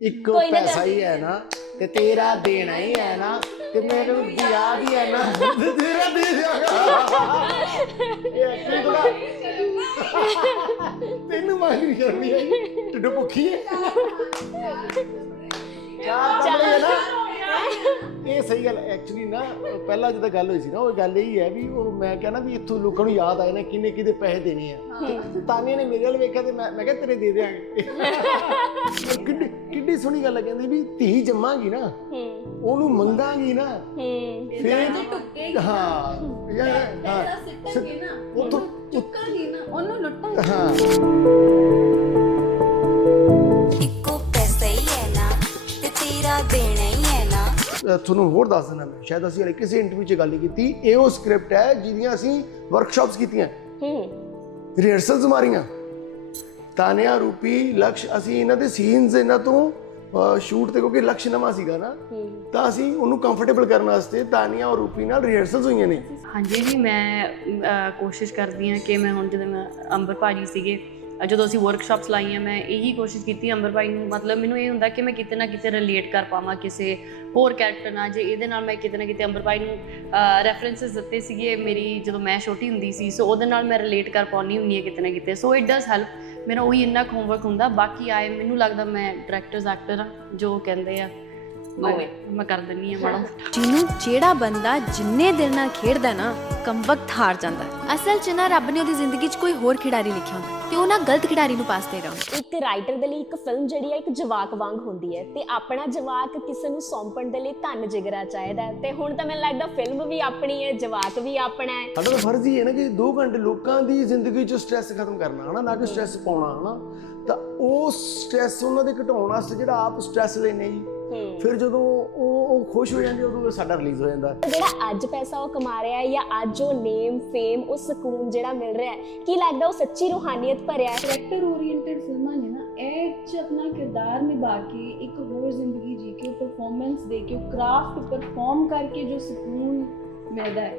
ਇੱਕੋ ਕੋਈ ਨਾ ਪੈਸਾ ਹੀ ਹੈ ਨਾ ਤੇ ਤੇਰਾ ਦੇਣਾ ਹੀ ਹੈ ਨਾ ਤੇ ਮੈਨੂੰ ਦਿਆ ਵੀ ਹੈ ਨਾ। ਤੇ ਤੇਰਾ ਦੇ ਦਿਆਂਗਾ ਇਹ ਐਕਚੁਅਲੀ ਤਾਂ ਤੈਨੂੰ ਨਹੀਂ ਕਰਨੀ ਹੈ ਟੱਡੂ ਭੁੱਖੀ ਹੈ। ਚਾਰ ਕਮਰੇ ਹੈ ਨਾ। ਇਹ ਸਹੀ ਗੱਲ ਐਕਚੁਅਲੀ ਨਾ ਪਹਿਲਾਂ ਜਦੋਂ ਗੱਲ ਹੋਈ ਸੀ ਨਾ ਉਹ ਗੱਲ ਇਹ ਹੈ ਵੀ ਉਹ ਮੈਂ ਕਹਿੰਦਾ ਵੀ ਇੱਥੋਂ ਲੋਕਾਂ ਨੂੰ ਯਾਦ ਆਏ ਨਾ ਕਿੰਨੇ ਕਿਹਦੇ ਪੈਸੇ ਦੇਣੇ ਆ। ਤੇ ਤਾਨੇ ਨੇ ਮੇਰੇ ਵੱਲ ਵੇਖਿਆ ਤੇ ਮੈਂ ਮੈਂ ਕਿਹਾ ਤੇਰੇ ਦੇ ਦਿਆਂਗੇ। ਕਿੱਡੀ ਕਿੱਡੀ ਸੋਹਣੀ ਗੱਲ ਹੈ ਕਹਿੰਦੀ ਵੀ ਧੀ ਜੰਮਾਂਗੀ ਨਾ ਹੂੰ। ਉਹਨੂੰ ਮੰਗਾਂਗੀ ਨਾ ਹੂੰ। ਫਿਰ ਟੁੱਕੇਗੀ ਹਾਂ ਯਾਰ ਹਾਂ। ਤੇਰਾ ਸਿੱਟਣਗੇ ਨਾ ਉਹ ਤੋਂ ਉਹਨੂੰ ਚੁੱਕਾਂਗੀ ਨਾ ਉਹਨੂੰ ਲੁੱਟਾਂਗੀ। ਹਾਂ। ਤੁਹਾਨੂੰ ਹੋਰ ਦੱਸ ਦਿੰਦਾ ਮੈਂ। ਸ਼ਾਇਦ ਅਸੀਂ ਕਿਸੇ ਇੰਟਰਵਿਊ 'ਚ ਗੱਲ ਨਹੀਂ ਕੀਤੀ। ਇਹ ਉਹ ਸਕ੍ਰਿਪਟ ਹੈ ਜਿਹਦੀਆਂ ਅਸੀਂ ਵਰਕਸ਼ਾਪਸ ਕੀਤੀਆਂ। ਹੂੰ। ਰਿਹਰਸਲਸ ਮਾਰੀਆਂ। ਤਾਨਿਆ ਰੂਪੀ ਲਕਸ਼ ਅਸੀਂ ਇਹਨਾਂ ਦੇ ਸੀਨਸ ਇਹਨਾਂ ਤੋਂ ਸ਼ੂਟ ਤੇ ਕਿਉਂਕਿ ਲਕਸ਼ ਨਵਾਂ ਸੀਗਾ ਨਾ ਤਾਂ ਅਸੀਂ ਉਹਨੂੰ ਕੰਫਰਟੇਬਲ ਕਰਨ ਵਾਸਤੇ ਤਾਨੀਆ ਔਰ ਰੂਪੀ ਨਾਲ ਰਿਹਰਸਲਸ ਹੋਈਆਂ ਨੇ। ਹਾਂਜੀ ਜੀ ਮੈਂ ਕੋਸ਼ਿਸ਼ ਕਰਦੀ ਹਾਂ ਕਿ ਮੈਂ ਹੁਣ ਜਦੋਂ ਮੈਂ ਅੰਬਰ ਭਾਜੀ ਸੀਗੇ ਜਦੋਂ ਅਸੀਂ ਵਰਕਸ਼ਾਪਸ ਲਾਈਆਂ, ਮੈਂ ਇਹੀ ਕੋਸ਼ਿਸ਼ ਕੀਤੀ ਅੰਬਰ ਭਾਈ ਨੂੰ। ਮਤਲਬ ਮੈਨੂੰ ਇਹ ਹੁੰਦਾ ਕਿ ਮੈਂ ਕਿਤੇ ਨਾ ਕਿਤੇ ਰਿਲੇਟ ਕਰ ਪਾਵਾਂ ਕਿਸੇ ਹੋਰ ਕੈਰੈਕਟਰ ਨਾਲ, ਜੇ ਇਹਦੇ ਨਾਲ ਮੈਂ ਕਿਤੇ ਨਾ ਕਿਤੇ ਅੰਬਰ ਭਾਈ ਨੂੰ ਰੈਫਰੈਂਸਸ ਦਿੱਤੇ ਸੀਗੇ ਮੇਰੀ ਜਦੋਂ ਮੈਂ ਛੋਟੀ ਹੁੰਦੀ ਸੀ ਸੋ ਉਹਦੇ ਨਾਲ ਮੈਂ ਰਿਲੇਟ ਕਰ ਪਾਉਣੀ ਹੁੰਦੀ ਹੈ ਕਿਤੇ ਨਾ ਕਿਤੇ। ਸੋ ਇਟ ਡਸ ਹੈਲਪ ਮੇਰਾ ਉਹੀ ਇੰਨਾ ਹੋਮਵਰਕ ਹੁੰਦਾ। ਬਾਕੀ ਆਏ, ਮੈਨੂੰ ਲੱਗਦਾ ਮੈਂ ਡਾਇਰੈਕਟਰਸ ਐਕਟਰ ਜੋ ਕਹਿੰਦੇ ਆ। ਮੈਂ ਮੈਂ ਕਰ ਦਿੰਨੀ ਆ ਮਾੜਾ ਮੋਟਾ। ਜਿਹਨੂੰ ਜਿਹੜਾ ਬੰਦਾ ਜਿੰਨੇ ਦਿਲ ਨਾਲ ਖੇਡਦਾ ਨਾ ਕੰਵਕਤ ਹਾਰ ਜਾਂਦਾ। ਅਸਲ 'ਚ ਨਾ ਰੱਬ ਨੇ ਉਹਦੀ ਜ਼ਿੰਦਗੀ 'ਚ ਕੋਈ ਹੋਰ ਖਿਡਾਰੀ ਲਿਖਿਆ ਹੁੰਦਾ ਤੇ ਉਹ ਨਾ ਗਲਤ ਖਿਡਾਰੀ ਨੂੰ ਪਾਸ ਦੇਗਾ ਇੱਕ ਰਾਈਟਰ ਦੇ ਲਈ ਇੱਕ ਫਿਲਮ ਜਿਹੜੀ ਹੈ ਇੱਕ ਜਵਾਕ ਵਾਂਗ ਹੁੰਦੀ ਹੈ ਤੇ ਆਪਣਾ ਜਵਾਕ ਕਿਸੇ ਨੂੰ ਸੌਂਪਣ ਦੇ ਲਈ ਧਨ ਜਿਗਰਾ ਚਾਹੀਦਾ ਹੈ ਤੇ ਹੁਣ ਤਾਂ ਮੈਨੂੰ ਲੱਗਦਾ ਫਿਲਮ ਵੀ ਆਪਣੀ ਹੈ ਜਵਾਕ ਵੀ ਆਪਣਾ ਹੈ। ਸਾਡਾ ਤਾਂ ਫਰਜ਼ ਹੀ ਹੈ ਨਾ ਕਿ 2 ਘੰਟੇ ਲੋਕਾਂ ਦੀ ਜ਼ਿੰਦਗੀ 'ਚੋਂ ਸਟ੍ਰੈਸ ਖਤਮ ਕਰਨਾ ਹਨਾ? ਨਾ ਕਿ ਸਟ੍ਰੈਸ ਪਾਉਣਾ ਹਨਾ? ਤਾਂ ਉਹ ਸਟ੍ਰੈਸ ਉਹਨਾਂ ਦੇ ਘਟਾਉਣ ਵਾਸਤੇ ਜਿਹੜਾ ਆਪ ਸਟ੍ਰੈਸ ਲੈਨੇ ਜੀ। ਹੂੰ। ਫਿਰ ਜਦੋਂ ਉਹ ਉਹ ਖੁਸ਼ ਹੋ ਜਾਂਦੇ ਉਦੋਂ ਸਾਡਾ ਰਿਲੀਜ਼ ਹੋ ਜਾਂਦਾ। ਜਿਹੜਾ ਅੱਜ ਪੈਸਾ ਉਹ ਕਮਾ ਰਿਹਾ ਹੈ ਜਾਂ ਅੱਜ ਉਹ ਨੇਮ ਫੇਮ ਉਹ ਸਕੂਨ ਜਿਹੜਾ ਮਿਲ ਰਿਹਾ ਹੈ ਕੀ ਲੱਗਦਾ ਉਹ ਸੱਚੀ ਰੂਹਾਨੀਅਤ ਭਰਿਆ ਹੈ? ਕਰੈਕਟਰ ਓਰੀਐਂਟਡ ਫਿਲਮਾਂ ਨੇ ਨਾ ਇਹ ਚ ਆਪਣਾ ਕਿਰਦਾਰ ਨਿਭਾ ਕੇ ਇੱਕ ਹੋਰ ਜ਼ਿੰਦਗੀ ਜੀ ਕੇ ਪਰਫਾਰਮੈਂਸ ਦੇ ਕੇ ਕ੍ਰਾਫਟ ਪਰਫਾਰਮ ਕਰਕੇ ਜੋ ਸਕੂਨ ਮਿਲਦਾ ਹੈ।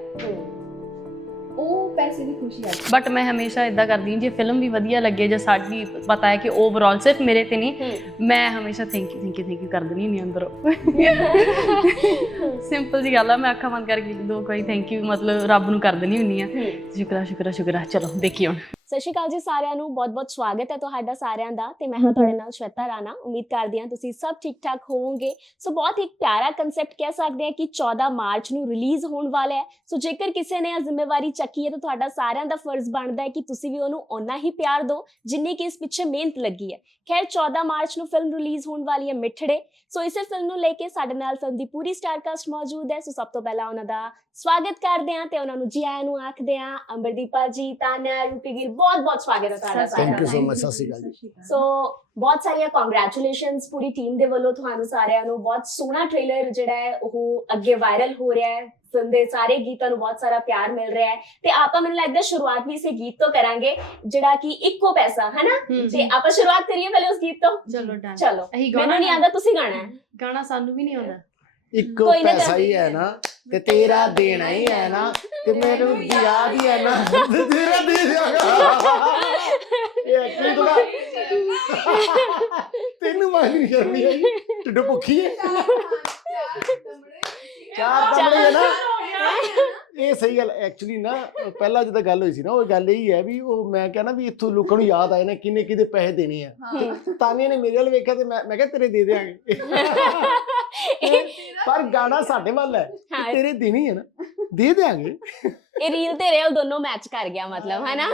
ਉਹ ਪੈਸੇ ਦੀ ਖੁਸ਼ੀ ਆ। ਬਟ ਮੈਂ ਹਮੇਸ਼ਾ ਇਦਾਂ ਕਰਦੀ ਹਾਂ ਜੇ ਫਿਲਮ ਵੀ ਵਧੀਆ ਲੱਗੇ ਜਾਂ ਸਾਡੀ ਪਤਾ ਹੈ ਕਿ ਓਵਰਆਲ ਸਿਰਫ ਮੇਰੇ ਤੇ ਨਹੀਂ ਮੈਂ ਹਮੇਸ਼ਾ thank you thank you thank you ਕਰ ਦਿੰਦੀ ਹੁੰਦੀ ਹਾਂ ਅੰਦਰੋਂ। ਸਿੰਪਲ ਜੀ ਗੱਲ ਆ ਮੈਂ ਅੱਖਾਂ ਬੰਦ ਕਰਕੇ ਦੋ ਕੋਈ ਥੈਂਕ ਯੂ ਮਤਲਬ ਰੱਬ ਨੂੰ ਕਰ ਦਿੰਦੀ ਹੁੰਦੀ ਆ ਹੂੰ। ਸ਼ੁਕਰਾ ਸ਼ੁਕਰਾ ਸ਼ੁਕਰਾ। ਚਲੋ ਦੇਖੀਏ ਹੁਣ। ਸਤਿ ਸ਼੍ਰੀ ਅਕਾਲ ਜੀ ਸਾਰਿਆਂ ਨੂੰ ਬਹੁਤ-ਬਹੁਤ ਸਵਾਗਤ ਹੈ ਤੁਹਾਡਾ ਸਾਰਿਆਂ ਦਾ ਤੇ ਮੈਂ ਹਾਂ ਤੁਹਾਡੇ ਨਾਲ ਸ਼ਵੇਤਾ ਰਾਣਾ ਉਮੀਦ ਕਰਦੀ ਹਾਂ ਤੁਸੀਂ ਸਭ ਠੀਕ-ਠਾਕ ਹੋਵੋਗੇ। ਸੋ ਬਹੁਤ ਹੀ ਪਿਆਰਾ ਕਨਸੈਪਟ ਕਹਿ ਸਕਦੇ ਹਾਂ ਕਿ 14 ਮਾਰਚ ਨੂੰ ਰਿਲੀਜ਼ ਹੋਣ ਵਾਲਾ ਹੈ। ਸੋ ਜੇਕਰ ਕਿਸੇ ਨੇ ਇਹ ਜ਼ਿੰਮੇਵਾਰੀ ਚੱਕੀ ਹੈ ਤਾਂ ਤੁਹਾਡਾ ਸਾਰਿਆਂ ਦਾ ਫਰਜ਼ ਬਣਦਾ ਹੈ ਕਿ ਤੁਸੀਂ ਵੀ ਉਹਨੂੰ ਓਨਾ ਹੀ ਪਿਆਰ ਦਿਓ ਜਿੰਨੀ ਕਿ ਇਸ ਪਿੱਛੇ ਮਿਹਨਤ ਲੱਗੀ ਹੈ। ਖੈਰ 14 ਮਾਰਚ ਨੂੰ ਫਿਲਮ ਰਿਲੀਜ਼ ਹੋਣ ਵਾਲੀ ਹੈ ਮਿੱਠੜੇ। ਸੋ ਇਸੇ ਫਿਲਮ ਨੂੰ ਲੈ ਕੇ ਸਾਡੇ ਨਾਲ ਫਿਲਮ ਦੀ ਪੂਰੀ ਸਟਾਰ ਕਾਸਟ ਮੌਜੂਦ ਹੈ। ਸੋ ਸਭ ਤੋਂ ਪਹਿਲਾਂ ਉਹਨਾਂ ਦਾ ਸਵਾਗਤ ਕਰਦੇ ਹਾਂ ਤੇ ਉਹਨਾਂ ਨੂੰ ਜੀ ਆਇਆਂ ਨੂੰ ਆਖਦੇ ਹਾਂ। ਅੰਬਰਦੀਪਾ ਜੀ ਤਾਨਿਆ ਰੂਪੀ ਗਿਰ ਬਹੁਤ ਬਹੁਤ ਸਵਾਗਤ ਹੈ ਤੁਹਾਡਾ you ਦਾ। so much, ਸਤਿ ਸ਼੍ਰੀ ਅਕਾਲ ਜੀ। ਸੋ ਬਹੁਤ ਸਾਰੀਆਂ ਕੰਗ੍ਰੈਚੁਲੇਸ਼ਨਸ ਪੂਰੀ ਟੀਮ ਦੇ ਵੱਲੋਂ ਤੁਹਾਨੂੰ ਸਾਰਿਆਂ ਨੂੰ। ਬਹੁਤ ਸੋਹਣਾ ਟ੍ਰੇਲਰ ਜਿਹੜਾ ਹੈ ਉਹ ਅੱਗੇ ਵਾਇਰਲ ਹੋ ਰਿਹਾ ਹੈ। ਫਿਲਮ ਦੇ ਸਾਰੇ ਗੀਤਾਂ ਨੂੰ ਬਹੁਤ ਸਾਰਾ ਪਿਆਰ ਮਿਲ ਰਿਹਾ ਹੈ। ਤੇ ਆਪਾਂ ਮੈਨੂੰ ਲੱਗਦਾ ਸ਼ੁਰੂਆਤ ਵੀ ਇਸੇ ਗੀਤ ਤੋਂ ਕਰਾਂਗੇ ਜਿਹੜਾ ਕਿ ਇੱਕੋ ਪੈਸਾ ਹੈ ਨਾ ਤੇ ਆਪਾਂ ਸ਼ੁਰੂਆਤ ਕਰੀਏ ਪਹਿਲੇ ਉਸ ਗੀਤ ਤੋਂ? ਚਲੋ ਡਨ ਚਲੋ। ਮੈਨੂੰ ਨਹੀਂ ਆਉਂਦਾ ਤੁਸੀਂ ਗਾਣਾ ਹੈ। ਗਾਣਾ ਸਾਨੂੰ ਵੀ ਨਹੀਂ ਆਉਂਦਾ। ਇੱਕੋ ਪੈਸਾ ਹੀ ਹੈ ਨਾ। ਤੇ ਤੇਰਾ ਦੇਣਾ ਹੀ ਹੈ ਨਾ ਤੇ ਮੈਨੂੰ ਦਿਆ ਵੀ ਹੈ ਨਾ। ਤੇਰਾ ਦੇ ਦਿਆਂਗਾ। ਇਹ ਐਕਚੁਅਲੀ ਤਾਂ ਤੈਨੂੰ ਨਹੀਂ ਕਰਨੀ ਹੈ ਟੱਡੂ ਭੁੱਖੀ ਹੈ। ਚਾਰ ਕਮਰੇ ਹੈ ਨਾ। ਇਹ ਸਹੀ ਗੱਲ ਐਕਚੁਅਲੀ ਨਾ ਪਹਿਲਾਂ ਜਦੋਂ ਗੱਲ ਹੋਈ ਸੀ ਨਾ ਉਹ ਗੱਲ ਇਹ ਹੈ ਵੀ ਉਹ ਮੈਂ ਕਹਿੰਦਾ ਵੀ ਇੱਥੋਂ ਲੋਕਾਂ ਨੂੰ ਯਾਦ ਆਏ ਨਾ ਕਿੰਨੇ ਕਿਹਦੇ ਪੈਸੇ ਦੇਣੇ ਆ। ਤਾਨੀਆ ਨੇ ਮੇਰੇ ਵੱਲ ਵੇਖਿਆ ਤੇ ਮੈਂ ਮੈਂ ਕਿਹਾ ਤੇਰੇ ਦੇ ਦਿਆਂਗੇ। ਪਰ ਗਾਣਾ ਸਾਡੇ ਵੱਲ ਹੈ ਤੇ। ਤੇਰੇ ਦੇਣੀ ਹੈ ਨਾ ਦੇ ਦਿਆਂਗੇ। ਇਹ ਰੀਲ ਤੇ ਰੇਲ ਦੋਨੋਂ ਮੈਚ ਕਰ ਗਿਆ ਮਤਲਬ ਹੈ ਨਾ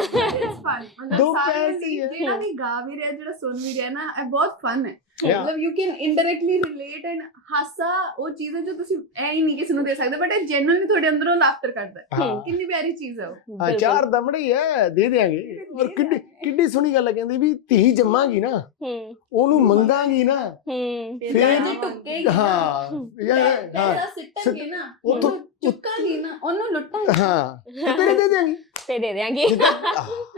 ਦੋ ਪੈਸੇ ਹੀ ਹੈ। ਜਿਹੜਾ ਵੀ ਗਾ ਵੀ ਰਿਹਾ ਜਿਹੜਾ ਸੁਣ ਵੀ ਰਿਹਾ ਨਾ ਇਹ ਬਹੁਤ ਫਨ ਹੈ। Yeah. ਮਤਲਬ you can indirectly relate and ਹਾਸਾ ਉਹ ਚੀਜ਼ ਹੈ ਜੋ ਤੁਸੀਂ ਐ ਹੀ ਨਹੀਂ ਕਿਸੇ ਨੂੰ ਦੇ ਸਕਦੇ ਬਟ ਇਹ ਜੈਨੂਇਨਲੀ ਤੁਹਾਡੇ ਅੰਦਰੋਂ ਲਾਫਟਰ ਕਰਦਾ ਹੈ ਹਾਂ ਕਿੰਨੀ ਪਿਆਰੀ ਚੀਜ਼ ਹੈ ਉਹ ਹਾਂ। ਚਾਰ ਦਮੜੀ ਹੈ ਦੇ ਦਿਆਂਗੇ ਔਰ ਕਿੱਡੀ ਕਿੱਡੀ ਸੋਹਣੀ ਗੱਲ ਹੈ ਕਹਿੰਦੀ ਵੀ ਧੀ ਜੰਮਾਂਗੀ ਨਾ ਹੂੰ ਉਹਨੂੰ ਮੰਗਾਂਗੀ ਨਾ ਹੂੰ ਫਿਰ ਜੇ ਟੁੱਕੇਗੀ ਹਾਂ ਯਾਰ ਹਾਂ ਸਿੱਟਣਗੇ ਨਾ ਉਹ ਤੋਂ- ਉਹਨੂੰ ਚੁੱਕਾਂਗੀ ਨਾ ਉਹਨੂੰ ਲੁੱਟਾਂਗੀ ਹਾਂ ਤੇ ਤੇਰੇ ਦੇ ਦਿਆਂਗੀ ਤੇ ਦੇ ਆਹ,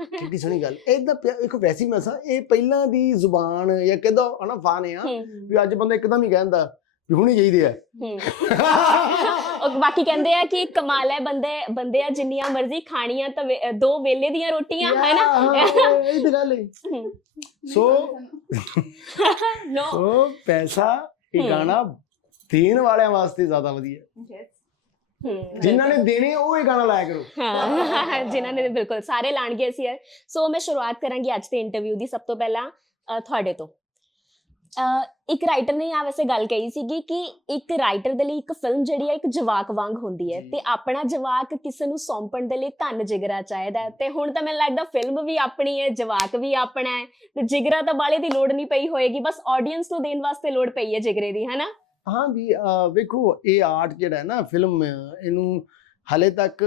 ਕਿੱਡੀ ਸੋਹਣੀ ਗੱਲ। ਇਦਾਂ ਇੱਕ ਵੈਸੀ ਮਸਾ ਇਹ ਪਹਿਲਾਂ ਦੀ ਜ਼ੁਬਾਨ ਜਾਂ ਕਿਦਾਂ ਹਨਾ ਫਾਨ ਆ ਵੀ ਅੱਜ ਬੰਦਾ ਇੱਕਦਮ ਹੀ ਕਹਿੰਦਾ ਵੀ ਹੁਣੇ ਚਾਹੀਦੇ ਆ। ਹੂੰ। ਉਹ ਬਾਕੀ ਕਹਿੰਦੇ ਆ ਕਿ ਕਮਾਲ ਹੈ ਬੰਦੇ ਬੰਦੇ ਆ ਜਿੰਨੀਆਂ ਮਰਜ਼ੀ ਖਾਣੀਆਂ ਤਾਂ ਦੋ ਵੇਲੇ ਦੀਆਂ ਰੋਟੀਆਂ ਹੈ ਨਾ ਇਹ ਤਾਂ ਗੱਲ ਹੈ। ਸੋ ਨੋ। ਸੋ ਪੈਸਾ ਇਹ। ਗਾਣਾ ਦੇਣ ਵਾਲਿਆਂ ਵਾਸਤੇ ਜ਼ਿਆਦਾ ਵਧੀਆ। ਹੈ। ਜਿਨ੍ਹਾਂ ਨੇ ਦੇਣੇ ਉਹ ਇਹ ਗਾਣਾ ਲਾਇਆ ਕਰੋ। ਹਾਂ ਜਿਨ੍ਹਾਂ ਨੇ ਬਿਲਕੁਲ ਸਾਰੇ ਲਾਣਗੇ ਅਸੀਂ ਇਹ। ਸੋ ਮੈਂ ਸ਼ੁਰੂਆਤ ਕਰਾਂਗੀ ਅੱਜ ਦੇ ਇੰਟਰਵਿਊ ਦੀ ਸਭ ਤੋਂ ਪਹਿਲਾਂ ਤੁਹਾਡੇ ਤੋਂ। ਇੱਕ ਰਾਈਟਰ ਨੇ ਆ ਵੈਸੇ ਗੱਲ ਕਹੀ ਸੀਗੀ ਕਿ ਇੱਕ ਰਾਈਟਰ ਦੇ ਲਈ ਇੱਕ ਫਿਲਮ ਜਿਹੜੀ ਹੈ ਇੱਕ ਜਵਾਕ ਵਾਂਗ ਹੁੰਦੀ ਹੈ। ਤੇ ਆਪਣਾ ਜਵਾਕ ਕਿਸੇ ਨੂੰ ਸੌਂਪਣ ਦੇ ਲਈ ਧਨ ਜਿਗਰਾ ਚਾਹੀਦਾ ਤੇ ਹੁਣ ਤਾਂ ਮੈਨੂੰ ਲੱਗਦਾ ਫਿਲਮ ਵੀ ਆਪਣੀ ਹੈ ਜਵਾਕ ਵੀ ਆਪਣਾ ਹੈ। ਤੇ ਜਿਗਰਾ ਤਾਂ ਬਾਲੇ ਦੀ ਲੋੜ ਨਹੀਂ ਪਈ ਹੋਏਗੀ ਬਸ ਆਡੀਅנס ਨੂੰ ਦੇਣ ਵਾਸਤੇ ਲੋੜ ਪਈ ਹੈ ਜਿਗਰੇ ਦੀ ਹੈ ਨਾ ਹਾਂ ਵੀ ਵੇਖੋ ਇਹ ਆਰਟ ਜਿਹੜਾ ਹੈ ਨਾ ਫਿਲਮ ਇਹਨੂੰ ਹਲੇ ਤੱਕ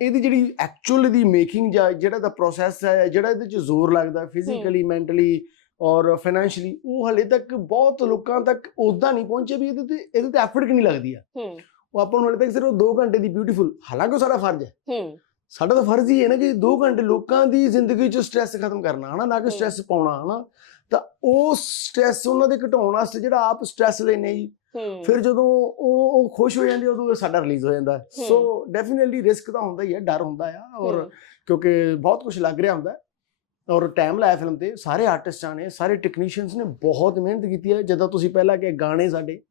ਇਹਦੀ ਜਿਹੜੀ ਐਕਚੁਅਲ ਦੀ ਮੇਕਿੰਗ ਜਾਂ ਜਿਹੜਾ ਦਾ ਪ੍ਰੋਸੈਸ ਹੈ ਜਿਹੜਾ ਇਹਦੇ ਚ ਜ਼ੋਰ ਲੱਗਦਾ ਫਿਜ਼ੀਕਲੀ ਮੈਂਟਲੀ ਔਰ ਫਾਈਨੈਂਸ਼ਲੀ ਉਹ ਹਲੇ ਤੱਕ ਬਹੁਤ ਲੋਕਾਂ ਤੱਕ ਉਦਾਂ ਨਹੀਂ ਪਹੁੰਚੇ ਵੀ ਇਹਦੇ ਤੇ ਇਹਦੇ ਤੇ ਐਫਰਟ ਕਿੰਨੀ ਲੱਗਦੀ ਆ। ਹੂੰ। ਉਹ ਆਪਾਂ ਨੂੰ ਹਲੇ ਤੱਕ ਸਿਰਫ 2 ਘੰਟੇ ਦੀ ਬਿਊਟੀਫੁਲ ਹਾਲਾਂਕਿ ਉਹ ਸਾਡਾ ਫਰਜ਼ ਹੈ। ਹੂੰ। ਸਾਡਾ ਤਾਂ ਫਰਜ਼ ਹੀ ਹੈ ਨਾ ਕਿ 2 ਘੰਟੇ ਲੋਕਾਂ ਦੀ ਜ਼ਿੰਦਗੀ ਚੋਂ ਸਟ੍ਰੈਸ ਖਤਮ ਕਰਨਾ ਹਨਾ ਨਾ ਕਿ। ਸਟ੍ਰੈਸ ਪਾਉਣਾ ਹਨਾ। ਤਾਂ ਉਹ ਸਟ੍ਰੈਸ ਉਹਨਾਂ ਦੇ ਘਟਾਉਣ ਵਾਸਤੇ ਜਿਹੜਾ ਆਪ ਸਟ੍ਰੈਸ ਲੈਨੇ ਜੀ ਫਿਰ ਜਦੋਂ ਉਹ ਉਹ ਖੁਸ਼ ਹੋ ਜਾਂਦੇ ਉਦੋਂ ਸਾਡਾ ਰਿਲੀਜ਼ ਹੋ ਜਾਂਦਾ। ਸੋ ਡੈਫੀਨਿਟਲੀ ਰਿਸਕ ਤਾਂ ਹੁੰਦਾ ਹੀ ਹੈ ਡਰ ਹੁੰਦਾ ਆ ਔਰ। ਕਿਉਂਕਿ ਬਹੁਤ ਕੁਝ ਲੱਗ ਰਿਹਾ ਹੁੰਦਾ। ਔਰ ਟਾਈਮ ਲਾਇਆ ਫਿਲਮ ਤੇ ਸਾਰੇ ਆਰਟਿਸਟਾਂ ਨੇ ਸਾਰੇ ਟੈਕਨੀਸ਼ੀਅਨਸ ਨੇ ਬਹੁਤ ਮਿਹਨਤ ਕੀਤੀ ਹੈ ਜਦੋਂ ਤੁਸੀਂ ਪਹਿਲਾਂ ਕਿ ਗਾਣੇ ਸਾਡੇ।